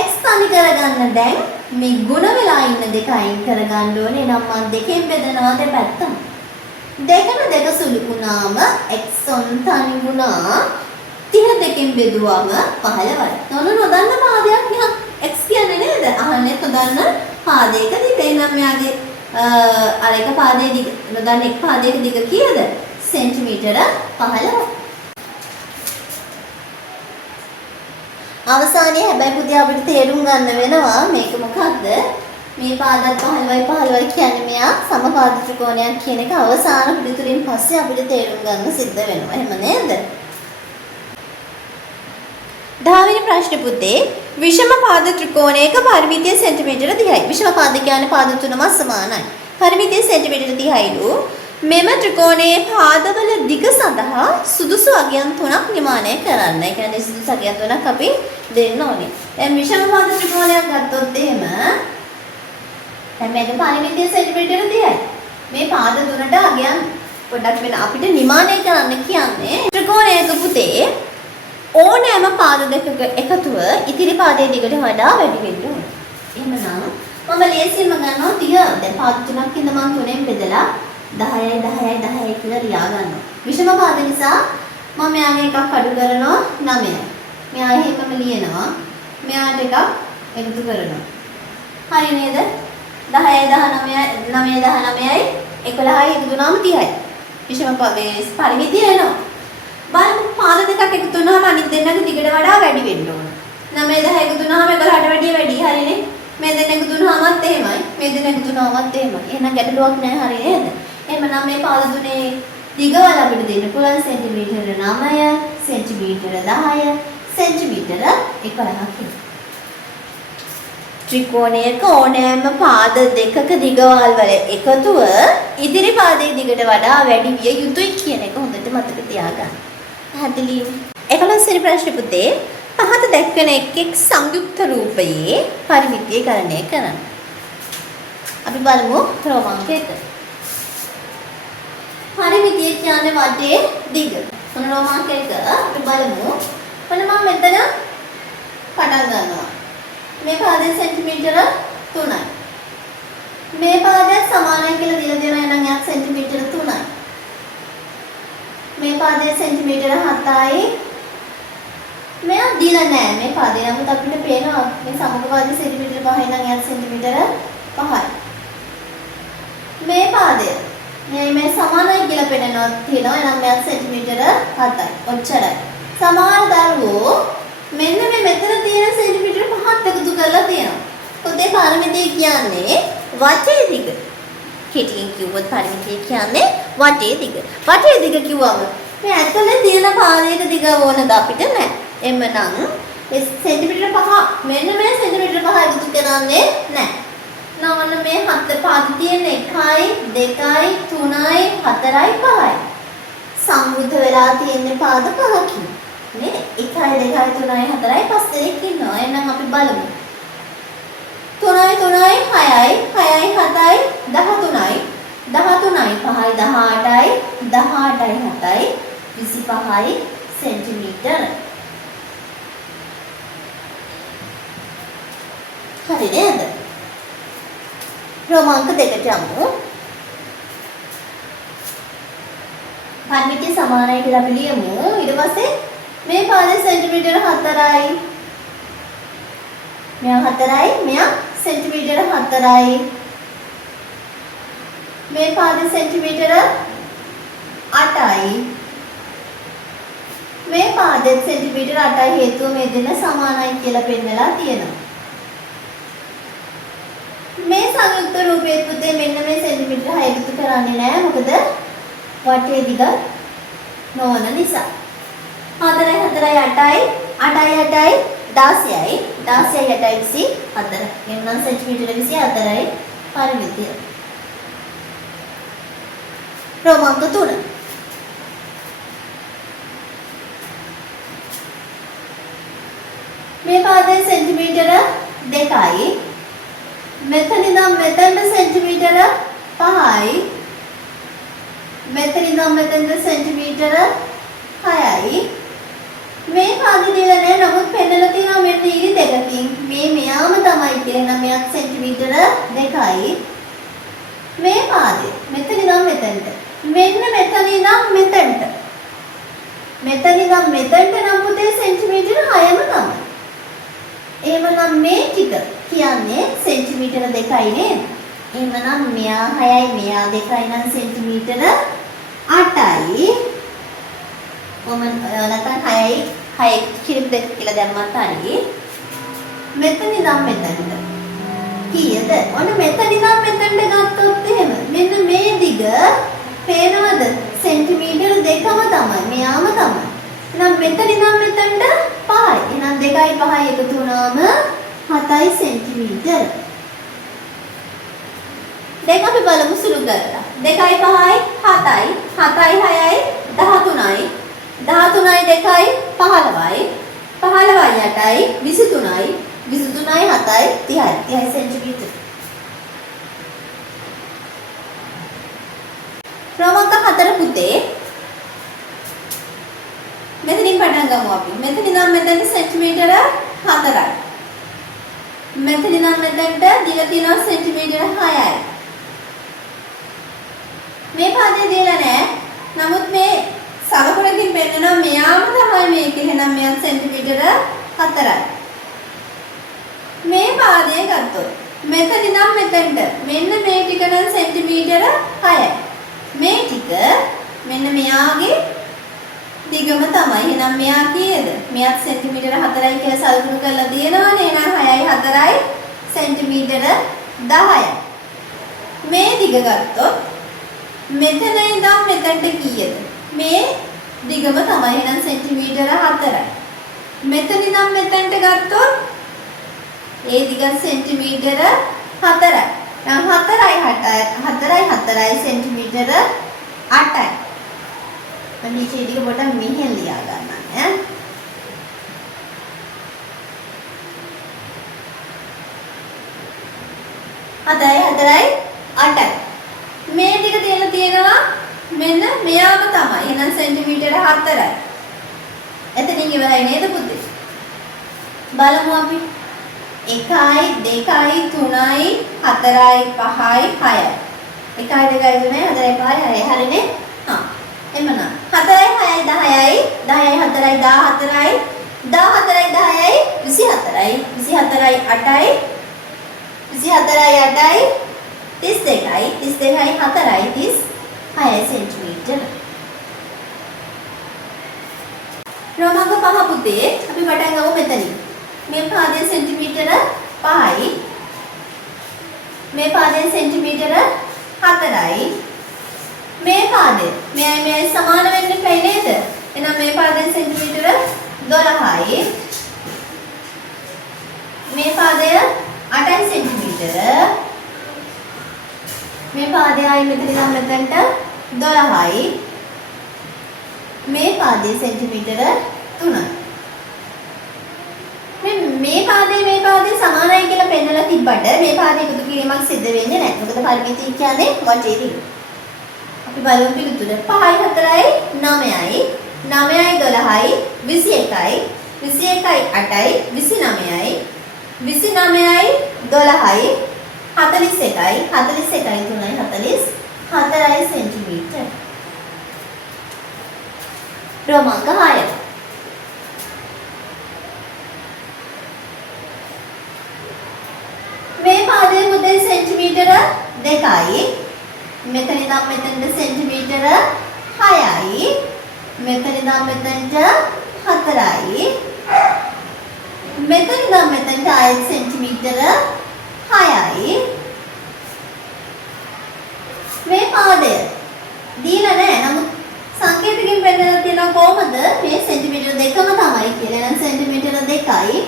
x තනි කරගන්න දැන් මේ ගුණ වෙලා ඉන්න දෙක අයින් කරගන්න ඕනේ. නම් මම දෙකෙන් බෙදනවා දෙපැත්තම. 2ට 2 සුළු වුණාම x on තනි වුණා. 32න් බෙදුවම 15යි. නොදන්න පාදයක් නිකන් x කියන්නේ නේද? අහන්නේ නොදන්න පාදයක දිග. එනම් මෙයාගේ අර එක පාදයේ දිග නොදන්න එක් පාදයක දිග කීයද? සෙන්ටිමීටර 15. අවසානයේ හැබැයි පුතේ අපිට තේරුම් ගන්න වෙනවා මේක මොකක්ද? මේ පාදත් 15යි 15යි කියන්නේ මෙයා සමපාද ත්‍රිකෝණයක් කියන එක අවසාන පිළිතුරින් පස්සේ අපිට තේරුම් ගන්න සිද්ධ වෙනවා. එහෙම නේද? 10 වෙනි ප්‍රශ්නේ පුතේ විෂම පාද ත්‍රිකෝණයක පරිමිතිය සෙන්ටිමීටර 30යි. විෂම පාද කියන්නේ පාද තුනම සමානයි. පරිමිතිය සෙන්ටිමීටර 30යිලු. මෙම ත්‍රිකෝණයේ පාදවල දිග සඳහා සුදුසු අගයන් තුනක් නිර්මාණය කරන්න. ඒ කියන්නේ සුදුසු අගයන් තුනක් අපි දෙන්න ඕනේ. දැන් විෂම පාද ත්‍රිකෝණයක් ගත්තොත් එහෙම දැන් මේකේ පරිමිතිය සෙන්ටිමීටර 30යි. මේ පාද තුනට අගයන් පොඩ්ඩක් වෙන අපිට නිර්මාණය කරන්න කියන්නේ ත්‍රිකෝණයක පුතේ ඕනෑම පාද දෙකක එකතුව ඉතිරි පාදයේ දිගට වඩා වැඩි වෙන්න ඕනේ. එහෙමනම් මම ලේසියෙන්ම ගන්නවා 30. දැන් පාද තුනක් ඉඳ මම තුනෙන් බෙදලා 10යි 10යි 10යි කියලා ලියා ගන්නවා. විෂම පාද නිසා මම මෙයාගේ එකක් අඩු කරනවා 9යි. මෙයා එහෙමම ලියනවා. මෙයාට එකක් එකතු කරනවා. හරි නේද? 10යි 19යි 9යි 19යි 11යි එකතු වුණාම 30යි. විෂම පාදයේ පරිමිතිය එනවා. බලමු පාද දෙකක් එකතු වුණාම අනිත් දෙන්නගේ දිගට වඩා වැඩි වෙන්න ඕන. 9 10 එකතු වුණාම 11ට වැඩිය වැඩි. හරිනේ? මේ දෙන්න එකතු වුණාමත් එහෙමයි. මේ දෙන්න එකතු වුණාමත් එහෙමයි. එහෙනම් ගැටලුවක් නැහැ. හරි නේද? එහෙමනම් මේ පාද තුනේ දිගවල අපිට දෙන්න පුළුවන් සෙන්ටිමීටර 9, සෙන්ටිමීටර 10, සෙන්ටිමීටර 11ක්. ත්‍රිකෝණයක ඕනෑම පාද දෙකක දිගවල් වල එකතුව ඉදිරි පාදයේ දිගට වඩා වැඩි විය යුතුයි කියන එක හොඳට මතක තියාගන්න. පැහැදිලි? 11 වෙනි ප්‍රශ්නේ පුතේ පහත දැක්වෙන එක් සංයුක්ත රූපයේ පරිමිතිය ගණනය කරන්න. අපි බලමු ක්‍රමාංක 1. පරිමිතිය කියන්නේ වටේ දිග. මොන ක්‍රමාංක 1 අපි බලමු. මොන මම මෙතන පටන් ගන්නවා. මේ පාදයේ සෙන්ටිමීටර 3යි. මේ පාදය සමානයි කියලා දීලා දෙනවා නම් යක් සෙන්ටිමීටර 3යි. මේ පාදයේ සෙන්ටිමීටර 7යි. මෙයා දීලා නැහැ. මේ පාදේ නමුත් අපිට පේනවා මේ සමග පාදයේ සෙන්ටිමීටර 5යි නම් යක් සෙන්ටිමීටර 5යි. මේ පාදය මේ සමානයි කියලා පෙන්නනවා තියෙනවා. එහෙනම් මෙයත් සෙන්ටිමීටර 7යි. ඔච්චරයි. සමාන දරුවෝ මෙන්න මේ මෙතන තියෙන සෙන්ටිමීටර 5ක් එකතු කරලා තියෙනවා. පොතේ පාරමිතිය කියන්නේ වටේ දිග. කෙටියෙන් කිව්වොත් පාරමිතිය කියන්නේ වටේ දිග. වටේ දිග කිව්වම මේ ඇතුලේ තියෙන පාදයක දිග ඕනද අපිට නැහැ. එමනම් මේ සෙන්ටිමීටර 5 මෙන්න මේ සෙන්ටිමීටර 5 එකතු කරන්නේ නැහැ. නවන්න මේ හත පාද තියෙන 1යි 2යි 3යි 4යි 5යි. සංවෘත වෙලා තියෙන පාද 5කින්. නේ 1යි 2යි 3යි 4යි 5 දෙනෙක් ඉන්නවා. එහෙනම් අපි බලමු. 3යි 3යි 6යි 6යි 7යි 13යි 13යි 5යි 18යි 18යි 7යි 25යි සෙන්ටිමීටර. හරි නේද? ක්‍රමාංක දෙකට යමු. පරිමිතිය සමානයි කියලා අපි ලියමු. ඊට පස්සේ මේ පාදේ සෙන්ටිමීටර 4යි. මෙයා 4යි, මෙයා සෙන්ටිමීටර 4යි. මේ පාදේ සෙන්ටිමීටර 8යි. මේ පාදේ සෙන්ටිමීටර 8යි හේතුව මේ දෙන සමානයි කියලා පෙන්නලා තියෙනවා. මේ සංයුක්ත රූපයේ පුතේ මෙන්න මේ සෙන්ටිමීටර 6 එකතු කරන්නේ නැහැ. මොකද වටේ දිග නොවන නිසා. 4යි 4යි 8යි 8යි 8යි 16යි 16යි 8යි 24. එන්නම් සෙන්ටිමීටර 24යි පරිමිතිය. ක්‍රමාංක 3. මේ පාදයේ සෙන්ටිමීටර 2යි. මෙතන ඉඳන් මෙතනට සෙන්ටිමීටර 5යි. මෙතන ඉඳන් මෙතනට සෙන්ටිමීටර 6යි. මේ පාදෙ දීලා නැහැ. නමුත් පෙන්නලා තියෙනවා මෙන්න ඊරි දෙකකින්. මේ මෙයාම තමයි කියලා. මෙයක් සෙන්ටිමීටර 2යි. මේ පාදෙ මෙතන ඉඳන් මෙතනට. මෙන්න මෙතන ඉඳන් මෙතනට. මෙතන ඉඳන් මෙතනට නම් පුතේ සෙන්ටිමීටර 6ම තමයි. එහෙමනම් මේ ටික කියන්නේ සෙන්ටිමීටර 2යි නේද? එහෙමනම් මෙයා 6යි මෙයා 2යි නම් සෙන්ටිමීටර 8යි. නැත්නම් 6යි 6 කිරිප දෙක කියලා දැම්මත් හරි. මෙතන ඉඳන් මෙතනට කීයද? ඔන්න මෙතන ඉඳන් මෙතනට ගත්තොත් එහෙම මෙන්න මේ දිග පේනවද? සෙන්ටිමීටර 2ම තමයි. මෙයාම තමයි. එහෙනම් මෙතන ඉඳන් මෙතනට 5යි. එහෙනම් 2යි 5යි එකතු වුණාම 7යි සෙන්ටිමීටර. දැන් අපි බලමු සුළු කරලා. 2යි 5යි 7යි 7යි 6යි 13යි 13යි 2යි 15යි 15යි 8යි 23යි 23යි 7යි 30යි 30යි සෙන්ටිමීටර. ක්‍රමාංක 4 පුතේ මෙතනින් පටන් ගමු අපි. මෙතන ඉඳන් මෙතනට සෙන්ටිමීටර 4යි. මෙතන ඉඳන් මෙතනට දිග තියෙනවා සෙන්ටිමීටර 6යි. මේ පාදේ දීලා නැහැ. නමුත් මේ සලකුණකින් පෙන්නනවා මෙයාම තමයි මේක. එහෙනම් මෙයන් සෙන්ටිමීටර 4යි. මේ පාදය ගත්තොත් මෙතන ඉඳන් මෙතනට මෙන්න මේ ටික නම් සෙන්ටිමීටර 6යි. මේ ටික මෙන්න මෙයාගේ දිගම තමයි. එහෙනම් මෙයා කීයද? මෙයාත් සෙන්ටිමීටර 4යි කියලා සලකුණු කරලා දිනනවනේ. එහෙනම් 6යි 4යි සෙන්ටිමීටර 10යි. මේ දිග ගත්තොත් මෙතන ඉඳන් මෙතනට කීයද? මේ දිගම තමයි. එහෙනම් සෙන්ටිමීටර 4යි. මෙතන ඉඳන් මෙතනට ගත්තොත් ඒ දිග සෙන්ටිමීටර 4යි. දැන් 4යි සෙන්ටිමීටර 8යි. අනිත් ටික පොඩ්ඩක් මෙහෙන් ලියා ගන්න ඈ. 4යි 8යි. මේ ටික තියෙනවා මෙන්න මෙයාම තමයි. එහෙනම් සෙන්ටිමීටර 4යි. එතනින් ඉවරයි නේද පුතේ? බලමු අපි. 1යි 2යි 3යි 4යි 5යි 6යි. 1යි 2යි 3යි 4යි 5යි 6යි. හරිනේ? හා. එමනම් 4යි 6යි 10යි 10යි 4යි 14යි 14යි 10යි 24යි 24යි 8යි 24යි 8යි 32යි 32යි 4යි 36 සෙන්ටිමීටර. රෝමාංක 5 පුතේ අපි පටන් ගමු මෙතනින්. මේ පාදයේ සෙන්ටිමීටර 5යි. මේ පාදයේ සෙන්ටිමීටර 4යි. මේ පාදය මෙයයි සමාන වෙන්න බෑ නේද? එහෙනම් මේ පාදයේ සෙන්ටිමීටර 12යි. මේ පාදය 8යි සෙන්ටිමීටර. මේ පාදයයි මෙතන ඉඳන් මෙතනට 12යි. මේ පාදයේ සෙන්ටිමීටර 3යි. මේ පාදයේ සමානයි කියලා පෙන්නලා තිබ්බට මේ පාදයේ එකතු කිරීමක් සිද්ධ වෙන්නේ නැහැ. මොකද පරිමිතිය කියන්නේ වටේදී. අපි බලමු පිළිතුර. 5යි 4යි 9යි 9යි 12යි 21යි 21යි 8යි 29යි 29යි 12යි 41යි 41යි 3යි 44යි සෙන්ටිමීටර. රෝමාංක 6. මේ පාදයේ පුතේ සෙන්ටිමීටර 2යි. මෙතන ඉඳන් මෙතනට සෙන්ටිමීටර 6යි. මෙතන ඉඳන් මෙතනට 4යි. මෙතන ඉඳන් මෙතනට ආයෙත් සෙන්ටිමීටර 6යි. මේ පාදය දීලා නැහැ. නමුත් සංකේතකින් පෙන්නලා තියෙනවා කොහොමද මේ සෙන්ටිමීටර 2ම තමයි කියලා. එහෙනම් සෙන්ටිමීටර 2යි.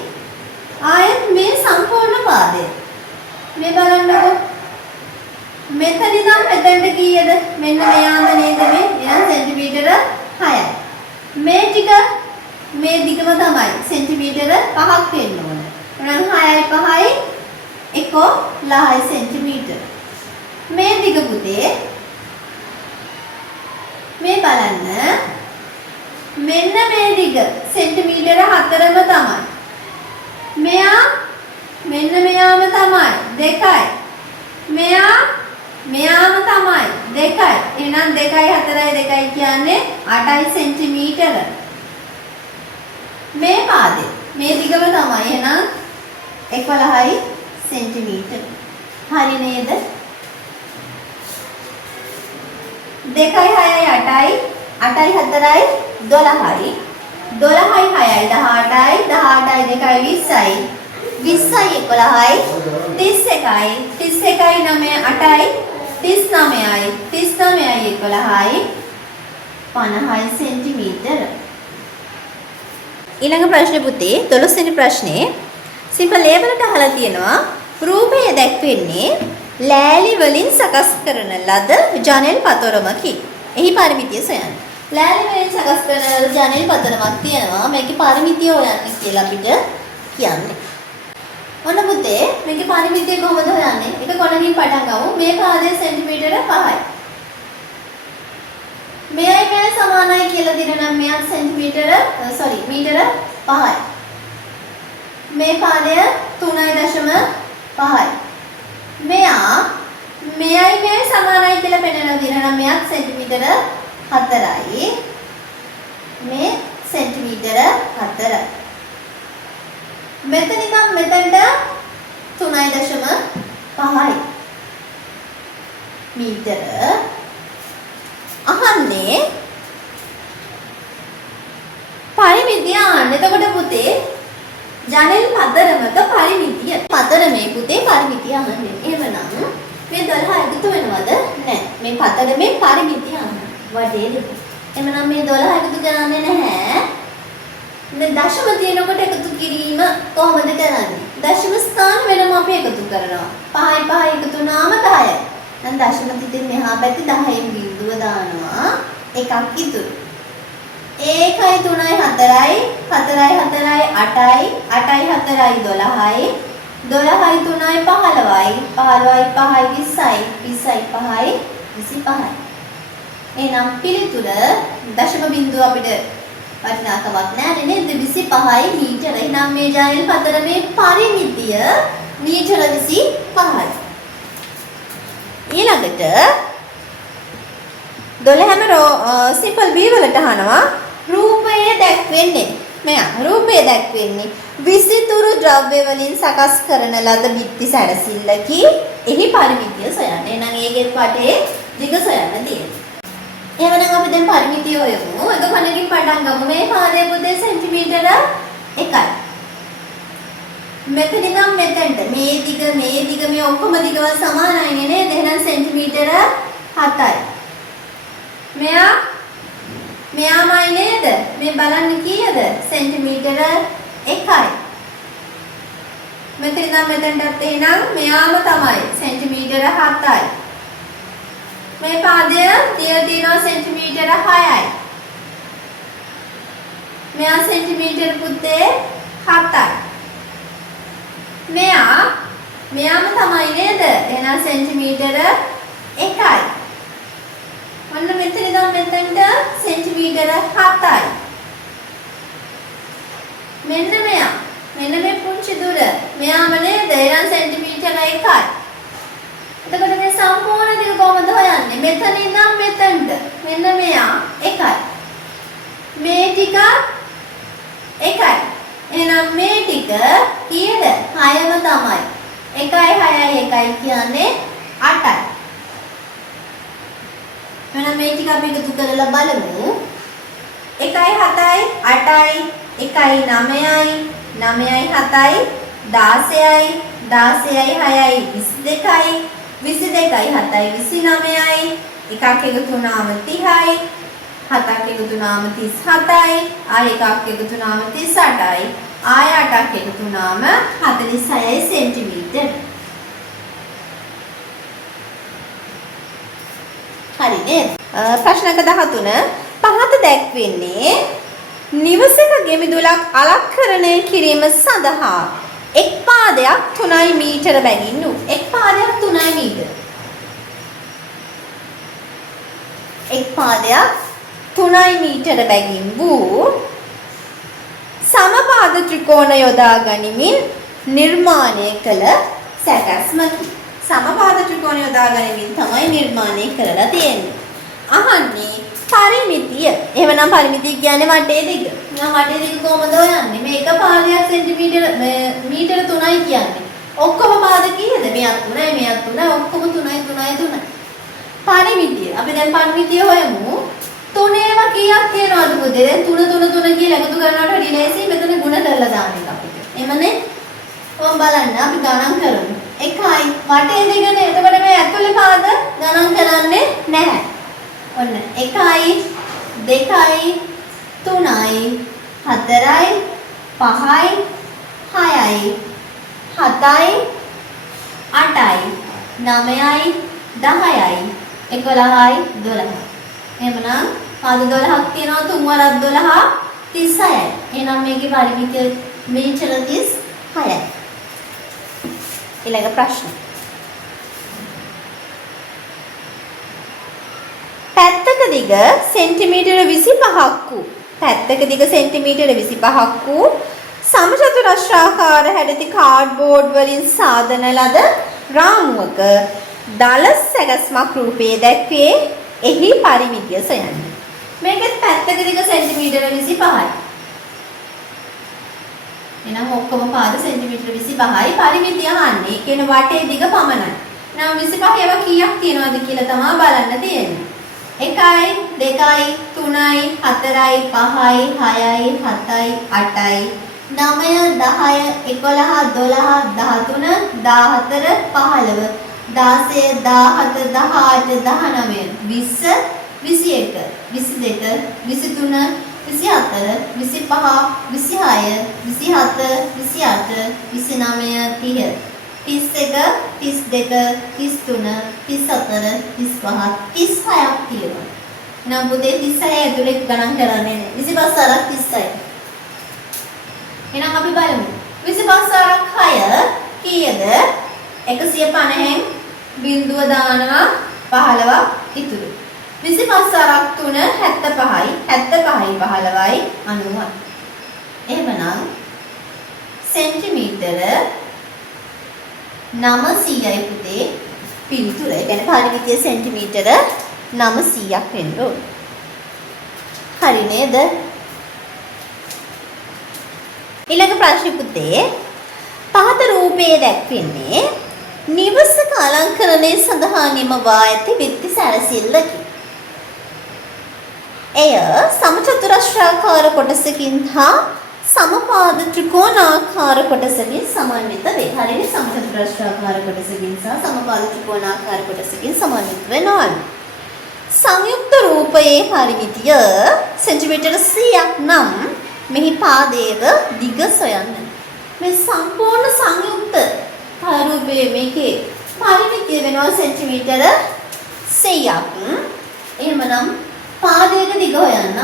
ආයෙත් මේ සම්පූර්ණ පාදය. මේ බලන්නකො. මෙතන ඉඳන් මෙතනට කීයද? මෙන්න මෙයාම නේද මේ? එහෙනම් සෙන්ටිමීටර 6යි. මේ ටික මේ දිගම තමයි සෙන්ටිමීටර 5ක් වෙන්න ඕන. එහෙනම් 6යි 5යි 11 සෙන්ටිමීටර. මේ දිග පුතේ මේ බලන්න මෙන්න මේ දිග සෙන්ටිමීටර 4ම තමයි. මෙයා මෙන්න මෙයාම තමයි 2යි. මෙයාම තමයි 2යි. එහෙනම් 2යි 4යි 2යි කියන්නේ 8යි සෙන්ටිමීටර. මේ පාදේ මේ දිගම තමයි. එහෙනම් 11යි සෙන්ටිමීටර. හරි නේද? 2යි 6යි 8යි 8යි 4යි 12යි 12යි 6යි 18යි 18යි 2යි 20යි 20යි 11යි 31යි 31යි 9යි 8යි 39යි 39යි 11යි 50යි සෙන්ටිමීටර. ඊළඟ ප්‍රශ්නේ පුතේ 12 වෙනි ප්‍රශ්නේ සිම්පල් A වලට අහලා තියෙනවා රූපය දැක්වෙන්නේ ලෑලි වලින් සකස් කරන ලද ජනෙල් පතරමකි. එහි පරිමිතිය සොයන්න. ලෑලි වලින් සකස් කරන ලද ජනෙල් පතරමක් තියෙනවා. මේකේ පරිමිතිය හොයන්න කියලා අපිට කියන්නේ. ඔන්න පුතේ මේකේ පරිමිතිය කොහොමද හොයන්නේ? එක කොනකින් පටන් ගමු. මේ පාදයේ සෙන්ටිමීටර 5යි. මෙයයි මෙය සමානයි කියලා දින නම් මෙයත් සෙන්ටිමීටර මීටර 5යි. මේ පාදය 3.5යි. මෙයයි මෙය සමානයි කියලා පෙන්නන දින නම් මෙයත් සෙන්ටිමීටර 4යි. මේ සෙන්ටිමීටර 4යි. මෙතන ඉඳන් මෙතනට 3.5යි මීටර. අහන්නේ පරිමිතිය අහන්න. එතකොට පුතේ ජනෙල් පතරමක පරිමිතිය. පතරමේ පුතේ පරිමිතිය අහන්නේ. එහෙමනම් මේ 12 එකතු වෙනවද? නැහැ. මේ පතරමේ පරිමිතිය අහන්න. වටේ දෙක. එහෙමනම් මේ 12 එකතු කරන්නේ නැහැ. මේ දශම තියෙනකොට එකතු කිරීම කොහොමද කරන්නේ? දශම ස්ථාන වෙනම අපි එකතු කරනවා. 5යි 5යි එකතු වුණාම 10යි. දැන් දශම තිතින් මෙහා පැත්තේ 10න් බිඳුව දානවා. එකක් ඉතුරු. 1යි 3යි 4යි 4යි 4යි 8යි 8යි 4යි 12යි 12යි 3යි 15යි 15යි 5යි 20යි 20යි 5යි 25යි. එහෙනම් පිළිතුර දශම බිඳුව අපිට වටිනාකමක් නැහැ නේද? 25යි මීටර. එහෙනම් මේ ජනෙල් පතරමේ පරිමිතිය මීටර 25යි. ඊළඟට 12ම සිම්පල් B වලට අහනවා රූපය දැක්වෙන්නේ. මෙයා රූපය රූපය දැක්වෙන්නේ විසිතුරු ද්‍රව්‍ය වලින් සකස් කරන ලද බිත්ති සැරසිල්ලකි. එහි පරිමිතිය සොයන්න. එහෙනම් ඒකේ පටේ දිග සොයන්න තියෙනවා. එහෙනම් අපි දැන් පරිමිතිය හොයමු. එක කණකින් පටන් ගමු. මේ පාදයේ පුතේ සෙන්ටිමීටර 1යි. මෙතන ඉඳන් මෙතෙන්ට මේ දිග මේ ඔක්කොම දිගව සමානයිනේ නේද? එහෙනම් සෙන්ටිමීටර 7යි. මෙයාමයි නේද? මේ බලන්න කීයද? සෙන්ටිමීටර 1යි. මෙතන ඉඳන් මෙතෙන්ටත් එහෙනම් මෙයාම තමයි සෙන්ටිමීටර 7යි. මේ පාදය තියෙනවා සෙන්ටිමීටර 6යි. මෙයා සෙන්ටිමීටර පුතේ 7යි. මෙයාම තමයි නේද? එහෙනම් සෙන්ටිමීටර 1යි. ඔන්න මෙතන ඉඳන් මෙතෙන්ට සෙන්ටිමීටර 7යි. මෙන්න මේ පුංචි දුර. මෙයාම නේද? එහෙනම් සෙන්ටිමීටර 1යි. එතකොට මේ සම්පූර්ණ දිග කොහොමද හොයන්නේ? මෙතන ඉඳන් මෙතෙන්ට. මෙන්න මෙයා 1යි. මේ ටික 1යි. එහෙනම් මේ ටික කීයද? 6ම තමයි. 1යි 6යි 1යි කියන්නේ 8යි. එහෙනම් මේ ටික අපි එකතු කරලා බලමු. 1යි 7යි 8යි 1යි 9යි 9යි 7යි 16යි 16යි 6යි 22යි 22යි 7යි 29යි එකක් එකතු වුණාම 30යි 7ක් එකතු වුණාම 37යි ආය එකක් එකතු වුණාම 38යි ආය 8ක් එකතු වුණාම 46යි සෙන්ටිමීටර. හරි නේද? ප්‍රශ්නක 13 පහත දැක්වෙන්නේ නිවසක ගෙමිදුලක් අලංකරණය කිරීම සඳහා එක් පාදයක් 3 මීටර බැගින් වූ එක් පාදයක් 3 මීටර. එක් පාදයක් 3 මීටර බැගින් වූ සමපාද ත්‍රිකෝණ යොදා ගනිමින් නිර්මාණය කළ සැකැස්මකි. සමපාද ත්‍රිකෝණ යොදා ගනිමින් තමයි නිර්මාණය කරලා තියෙන්නේ. අහන්නේ පරිමිතිය. එහෙමනම් පරිමිතිය කියන්නේ වටේ දිග. නම් වටේ දිග කොහොමද හොයන්නේ? මේක පාදයක් සෙන්ටිමීටර මීටර 3යි කියන්නේ. ඔක්කොම පාද කීයද? මෙයක් 3යි, මෙයක් 3යි, ඔක්කොම 3යි 3යි 3යි. පරිමිතිය. අපි දැන් පරිමිතිය හොයමු. 3ේම කීයක් තියෙනවද පුතේ? දැන් 3 3 3 කියලා එකතු කරනකොට වැඩි ලේසි මෙතන ගුණ කරලා දාන්න එක අපිට. එහෙමනේ. කොහොම බලන්න අපි ගණන් කරමු. 1යි වටේ දිගනේ. එතකොට මේ ඇතුලේ පාද ගණන් කරන්නේ නැහැ. ඔන්න 1යි 2යි 3යි 4යි 5යි 6යි 7යි 8යි 9යි 10යි 11යි 12යි. එහෙමනම් පාද 12ක් තියෙනවා 3 වරක් 12 36යි. එහෙනම් මේකේ පරිමිතිය මීටර 36යි. ඊළඟ ප්‍රශ්න. පැත්තක දිග සෙන්ටිමීටර 25ක් වූ පැත්තක දිග සෙන්ටිමීටර 25ක් වූ සමචතුරස්‍රාකාර හැඩති කාඩ්බෝඩ් වලින් සාදන ලද රාමුවක දල සැකස්මක් රූපයේ දැක්වේ. එහි පරිමිතිය සොයන්න. මේකෙත් පැත්තක දිග සෙන්ටිමීටර 25යි. එහෙනම් ඔක්කොම පාද සෙන්ටිමීටර 25යි. පරිමිතිය අහන්නේ කියන වටේ දිග පමණයි. නම් 25 ඒවා කීයක් තියෙනවද කියලා තමයි බලන්න තියෙන්නේ. 1යි 2යි 3යි 4යි 5යි 6යි 7යි 8යි 9 10 11 12 13 14 15 16 17 18 19 20 21 22 23 24 25 26 27 28 29 30 31 32 33 34 35 36ක් තියෙනවා. නම් පුතේ 36 ඇතුලේ ගණන් කරන්නේ නැහැ. 25 අරක් 36. එහෙනම් අපි බලමු. 25 අරක් 6 කීයද? 150න් බිංදුව දානවා 15ක් ඉතුරු. 25 අරක් 3 75යි 75යි 15යි 90යි. එහෙමනම් සෙන්ටිමීටර 900යි පුතේ පිළිතුර. ඒ කියන්නේ පරිමිතිය සෙන්ටිමීටර 900ක් වෙන්න ඕන. හරි නේද? ඊළඟ ප්‍රශ්න පුතේ පහත රූපයේ දැක්වෙන්නේ නිවසක අලංකරණය සඳහා නිමවා ඇති බිත්ති සැරසිල්ලකි. එය සමචතුරස්‍රාකාර කොටසකින් හා සමපාද ත්‍රිකෝණාකාර කොටසකින් සමන්විත වේ. හරිනේ සමචතුරස්‍රාකාර කොටසකින් සහ සමපාද ත්‍රිකෝණාකාර කොටසකින් සමන්විත වෙනවා. සංයුක්ත රූපයේ පරිමිතිය සෙන්ටිමීටර 100ක් නම් මෙහි පාදයේද දිග සොයන්න. මේ සම්පූර්ණ සංයුක්ත රූපයේ මේකේ පරිමිතිය වෙනවා සෙන්ටිමීටර 100ක්. එහෙමනම් පාදයක දිග හොයන්න.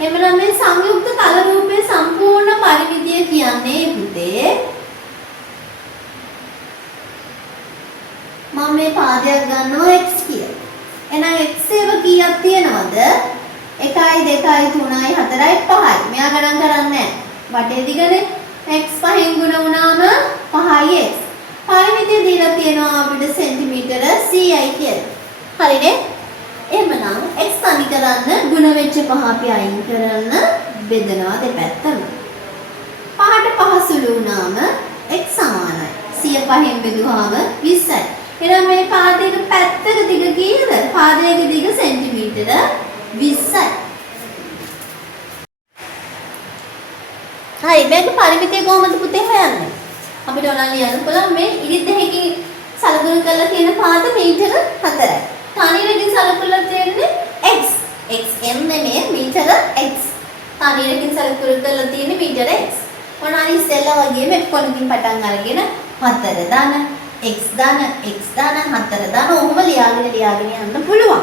එහෙමනම් මේ සංයුක්ත තල රූපයේ සම්පූර්ණ පරිමිතිය කියන්නේ පුතේ මම මේ පාදයක් ගන්නවා x කියලා. එහෙනම් x ඒව කීයක් තියෙනවද? 1 2 3 4 5යි. මෙයා ගණන් කරන්නේ නැහැ. වටේ දිගනේ x 5න් ගුණ වුණාම 5යි x. පරිමිතිය දීලා තියෙනවා අපිට සෙන්ටිමීටර 100යි කියලා. හරිනේ? එහෙමනම් x තනි කරන්න ගුණ වෙච්ච 5 අපි අයින් කරන්න බෙදනවා දෙපැත්තම. 5ට 5 සුළු වුණාම x සමානයි. 100 5න් බෙදුවාම 20යි. එහෙනම් මේ පාදයක පැත්තක දිග කීයද? පාදයක දිග සෙන්ටිමීටර 20යි. හරි මේක පරිමිතිය කොහොමද පුතේ හොයන්නේ? අපිට ඕන ලියන්න පුළුවන් මේ ඉරිත් දෙකකින් සලකුණු කරලා තියෙන පාද මීටර 4යි. තනියකින් සලකුණු තියෙන්නේ x. x m නෙමෙයි මීටර x. තනියකින් සලකුණු කරලා තියෙන්නේ මීටර x. මොනවාරි ඉස්සෙල්ලා වගේ මේ කොනකින් පටන් අරගෙන 4 දාන x දාන 4 දාන ඔහොම ලියාගෙන යන්න පුළුවන්.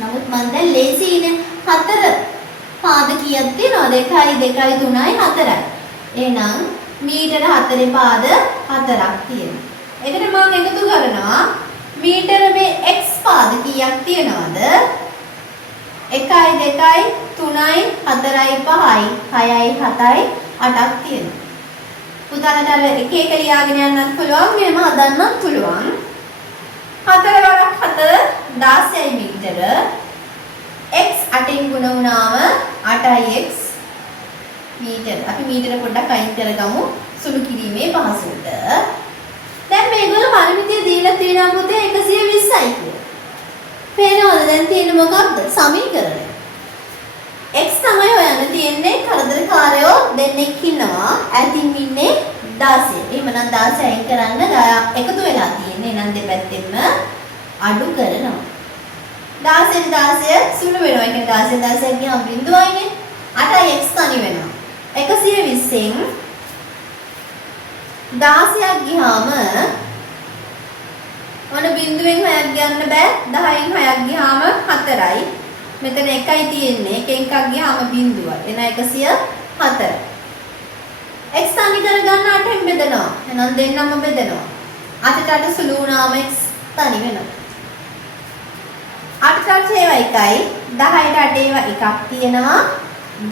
නමුත් මම දැන් ලේසියිනේ 4 පාද කීයක් තියෙනවද? 1 2 3 4යි. එහෙනම් මීටර 4 පාද 4ක් තියෙනවා. ඒකට මම එකතු කරනවා මීටර මේ x පාද කීයක් තියෙනවද? 1 2 3 4 5යි 6යි 7යි 8ක් තියෙනවා. උදාහරණයක් අර එක එක ලියාගෙන යන්නත් පුළුවන් මෙහෙම හදන්නත් පුළුවන්. 4 වරක් 4 16යි මීටර. x 8න් ගුණ වුණාම 8යි x මීටර. අපි මීටර පොඩ්ඩක් අයින් කරගමු සුළු කිරීමේ පහසුවට. දැන් මේගොල්ලෝ පරිමිතිය දීලා තියෙනවා පුතේ 120යි කියලා. පේනවද දැන් තියෙන්නේ මොකක්ද? සමීකරණය. x තමයි හොයන්න තියෙන්නේ. කරදරකාරයෝ දෙන්නෙක් ඉන්නවා. ඈතින් ඉන්නේ 16. එහෙමනම් 16 අයින් කරන්න එකතු වෙලා තියෙන්නේ. එහෙනම් දෙපැත්තෙම අඩු කරනවා. 16 16 සුළු වෙනවා. ඒ කියන්නේ 16 16 ගියාම බිඳුවයිනේ. 8යි x තනි වෙනවා. 120න් 16ක් ගියාම මොන බිඳුවෙන් 6ක් ගන්න බෑ. 10න් 6ක් ගියාම 4යි. මෙතන 1යි තියෙන්නේ. එකෙන් එකක් ගියාම බිඳුවයි. එන 104. x තනි කරගන්න 8ෙන් බෙදනවා. එහෙනම් දෙන්නම බෙදනවා. 8ට 8 සුළු වුණාම x තනි වෙනවා. 8ට 8 ඒවා 1යි. 10ට 8 ඒවා එකක් තියෙනවා.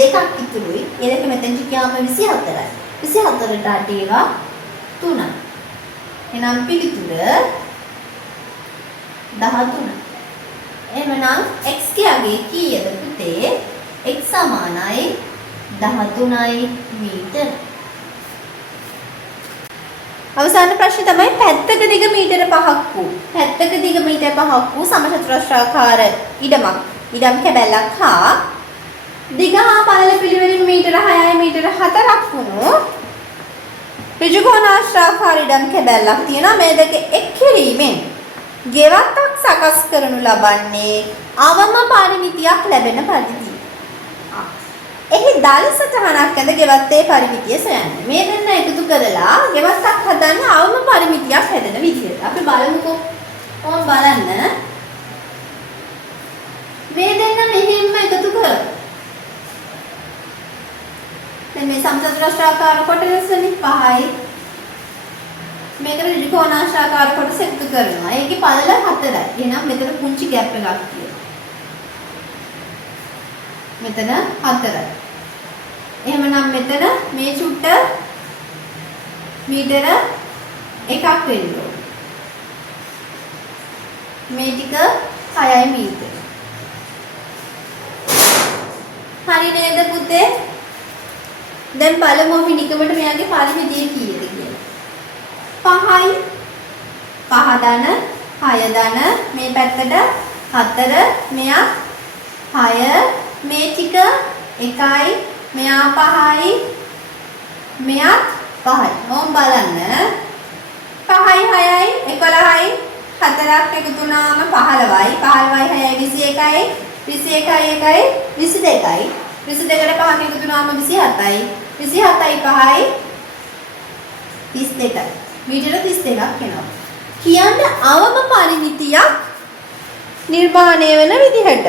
දෙකක් ඉතුරුයි. ඒ දෙක මෙතෙන්ට ගියාම 24යි. 24ට 8 ඒවා 3යි. එහෙනම් පිළිතුර 13යි. එහෙනම් x කියගේ කීයද පුතේ? x සමානයි 13යි මීටර. අවසාන ප්‍රශ්නේ තමයි පැත්තක දිග මීටර 5ක් වූ. පැත්තක දිග මීටර 5ක් වූ සමචතුරස්‍රාකාර ඉඩම් කැබැල්ලක් හා දිග හා පළල පිළිවෙලින් මීටර 6යි මීටර 4ක් වුණු ඍජුකෝණාශ්‍රාකාර ඉඩම් කැබැල්ලක් තියෙනවා. මේ දෙක එක් කිරීමෙන් ගෙවත්තක් සකස් කරනු ලබන්නේ අවම පරිමිතියක් ලැබෙන පරිදි. එහි දල සටහනක් ඇඳ ගෙවත්තේ පරිමිතිය සොයන්න. මේ දෙන්න එකතු කරලා ගෙවත්තක් හදන්න අවම පරිමිතියක් හැදෙන විදිහට. අපි බලමුකෝ. ඕම් බලන්න. මේ දෙන්න මෙහෙම එකතු කරමු. දැන් මේ සමචතුරස්‍රාකාර කොටසනේ 5යි. මේකට ත්‍රිකෝණාශ්‍රාකාර කොටස එකතු කරනවා. ඒකේ පළල 4යි. එහෙනම් මෙතන පුංචි ગેප් එකක් තියෙනවා. මෙතන 4යි. එහෙමනම් මෙතන මේ චුට්ට මීටර 1ක් වෙන්න ඕන. මේ ටික 6යි මීටර. හරි නේද පුතේ? දැන් බලමු අපි නිකමට මෙයාගේ පරිමිතිය කීයද කියලා. 5යි 5 ධන 6 ධන මේ පැත්තට 4 මෙයා 6 මේ ටික 1යි මෙයා 5යි මෙයා 5යි. ඕම් බලන්න 5යි 6යි 11යි 4ක් එකතු වුණාම 15යි 15යි 6යි 21යි 21යි 1යි 22යි 22කට 5ක් එකතු වුණාම 27යි 27යි 5යි 32යි මීටර 32ක් එනවා. කියන්න අවම පරිමිතියක් නිර්මාණය වෙන විදිහට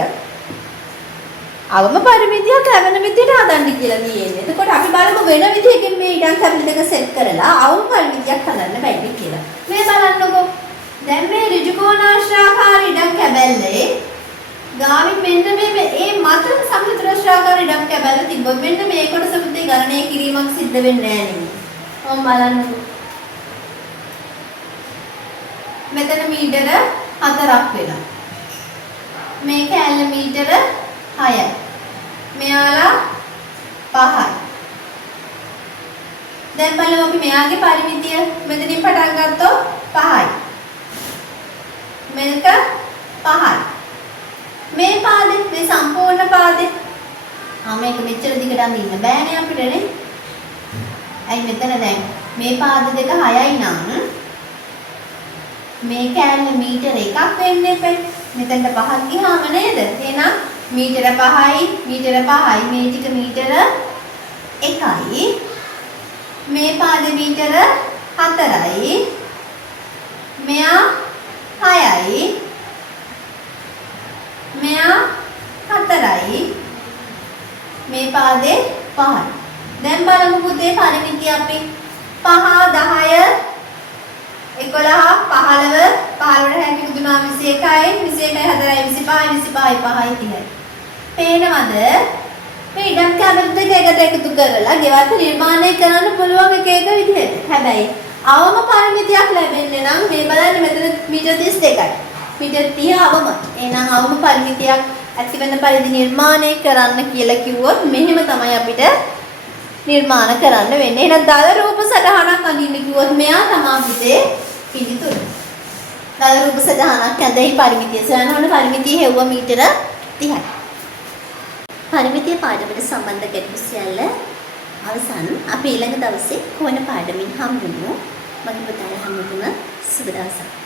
අවම පරිමිතියක් ලැබෙන විදිහට හදන්න කියලා තියෙන්නේ. එතකොට අපි බලමු වෙන විදිහකින් මේ ඉඩම් කැබලි දෙක සෙට් කරලා අවම පරිමිතියක් හදන්න බැයිද කියලා. මේ බලන්නකෝ. දැන් මේ ඍජුකෝණාශ්‍රාකාර ඉඩම් කැබල්ලේ ගාමින් මෙන්න මේ මතම සමචතුරාශ්‍රාකාර ඉඩම් කැබල්ල තිබ්බොත් මෙන්න මේ කොටස පුතේ ගණනය කිරීමක් සිද්ධ වෙන්නේ නැහැ නේ. ඔන්න බලන්නකෝ. මෙතන මීටර 4ක් වෙනවා. මේ කැලේ මීටර 6යි. මෙයාලා 5යි. දැන් බලමු අපි මෙයාගේ පරිමිතිය මෙතනින් පටන් ගත්තොත් 5යි. මේක 5යි. මේ පාදේ මේ සම්පූර්ණ පාදේ මේක මෙච්චර දිගට අඳින්න බෑනේ අපිට නේ. ඇයි මෙතන දැන් මේ පාද දෙක 6යි නම් මේ කෑල්ල මීටර 1ක් වෙන්න එපේ. මෙතනට 5ක් ගියාම නේද? එහෙනම් මීටර 5යි මීටර 5යි මේ ටික මීටර 1යි. මේ පාදේ මීටර 4යි. මෙයා 6යි. මෙයා 4යි. මේ පාදේ 5යි. දැන් බලමු පුතේ පරිමිතිය අපි 5 10 11 15 15ට හැකි දුනා 21යි 21යි 4යි 25යි 25යි 5යි 30යි. පේනවද? මේ ඉඩම් කැබලි දෙක එකට එකතු කරලා ගෙවත්ත නිර්මාණය කරන්න පුළුවන් එක එක විදිහට. හැබැයි අවම පරිමිතියක් ලැබෙන්නේ නම් මේ බලන්න මෙතන මීටර 32යි. මීටර 30 අවම. එහෙනම් අවම පරිමිතියක් ඇතිවෙන පරිදි නිර්මාණය කරන්න කියලා කිව්වොත් මෙහෙම තමයි අපිට නිර්මාණ කරන්න වෙන්නේ. එහෙනම් දල රූප සටහනක් අඳින්න කිව්වොත් මෙයා තමයි පුතේ පිළිතුර. දල රූප සටහනක් ඇඳෙහි පරිමිතිය සොයනවන පරිමිතිය හෙව්ව මීටර 30යි. පරිමිතිය පාඩමට සම්බන්ධ ගැටළු සියල්ල අවසන්. අපි ඊළඟ දවසේ කොන පාඩමින් හම්බුමු. මගේ පුතාලා හැමෝටම සුබ දවසක්.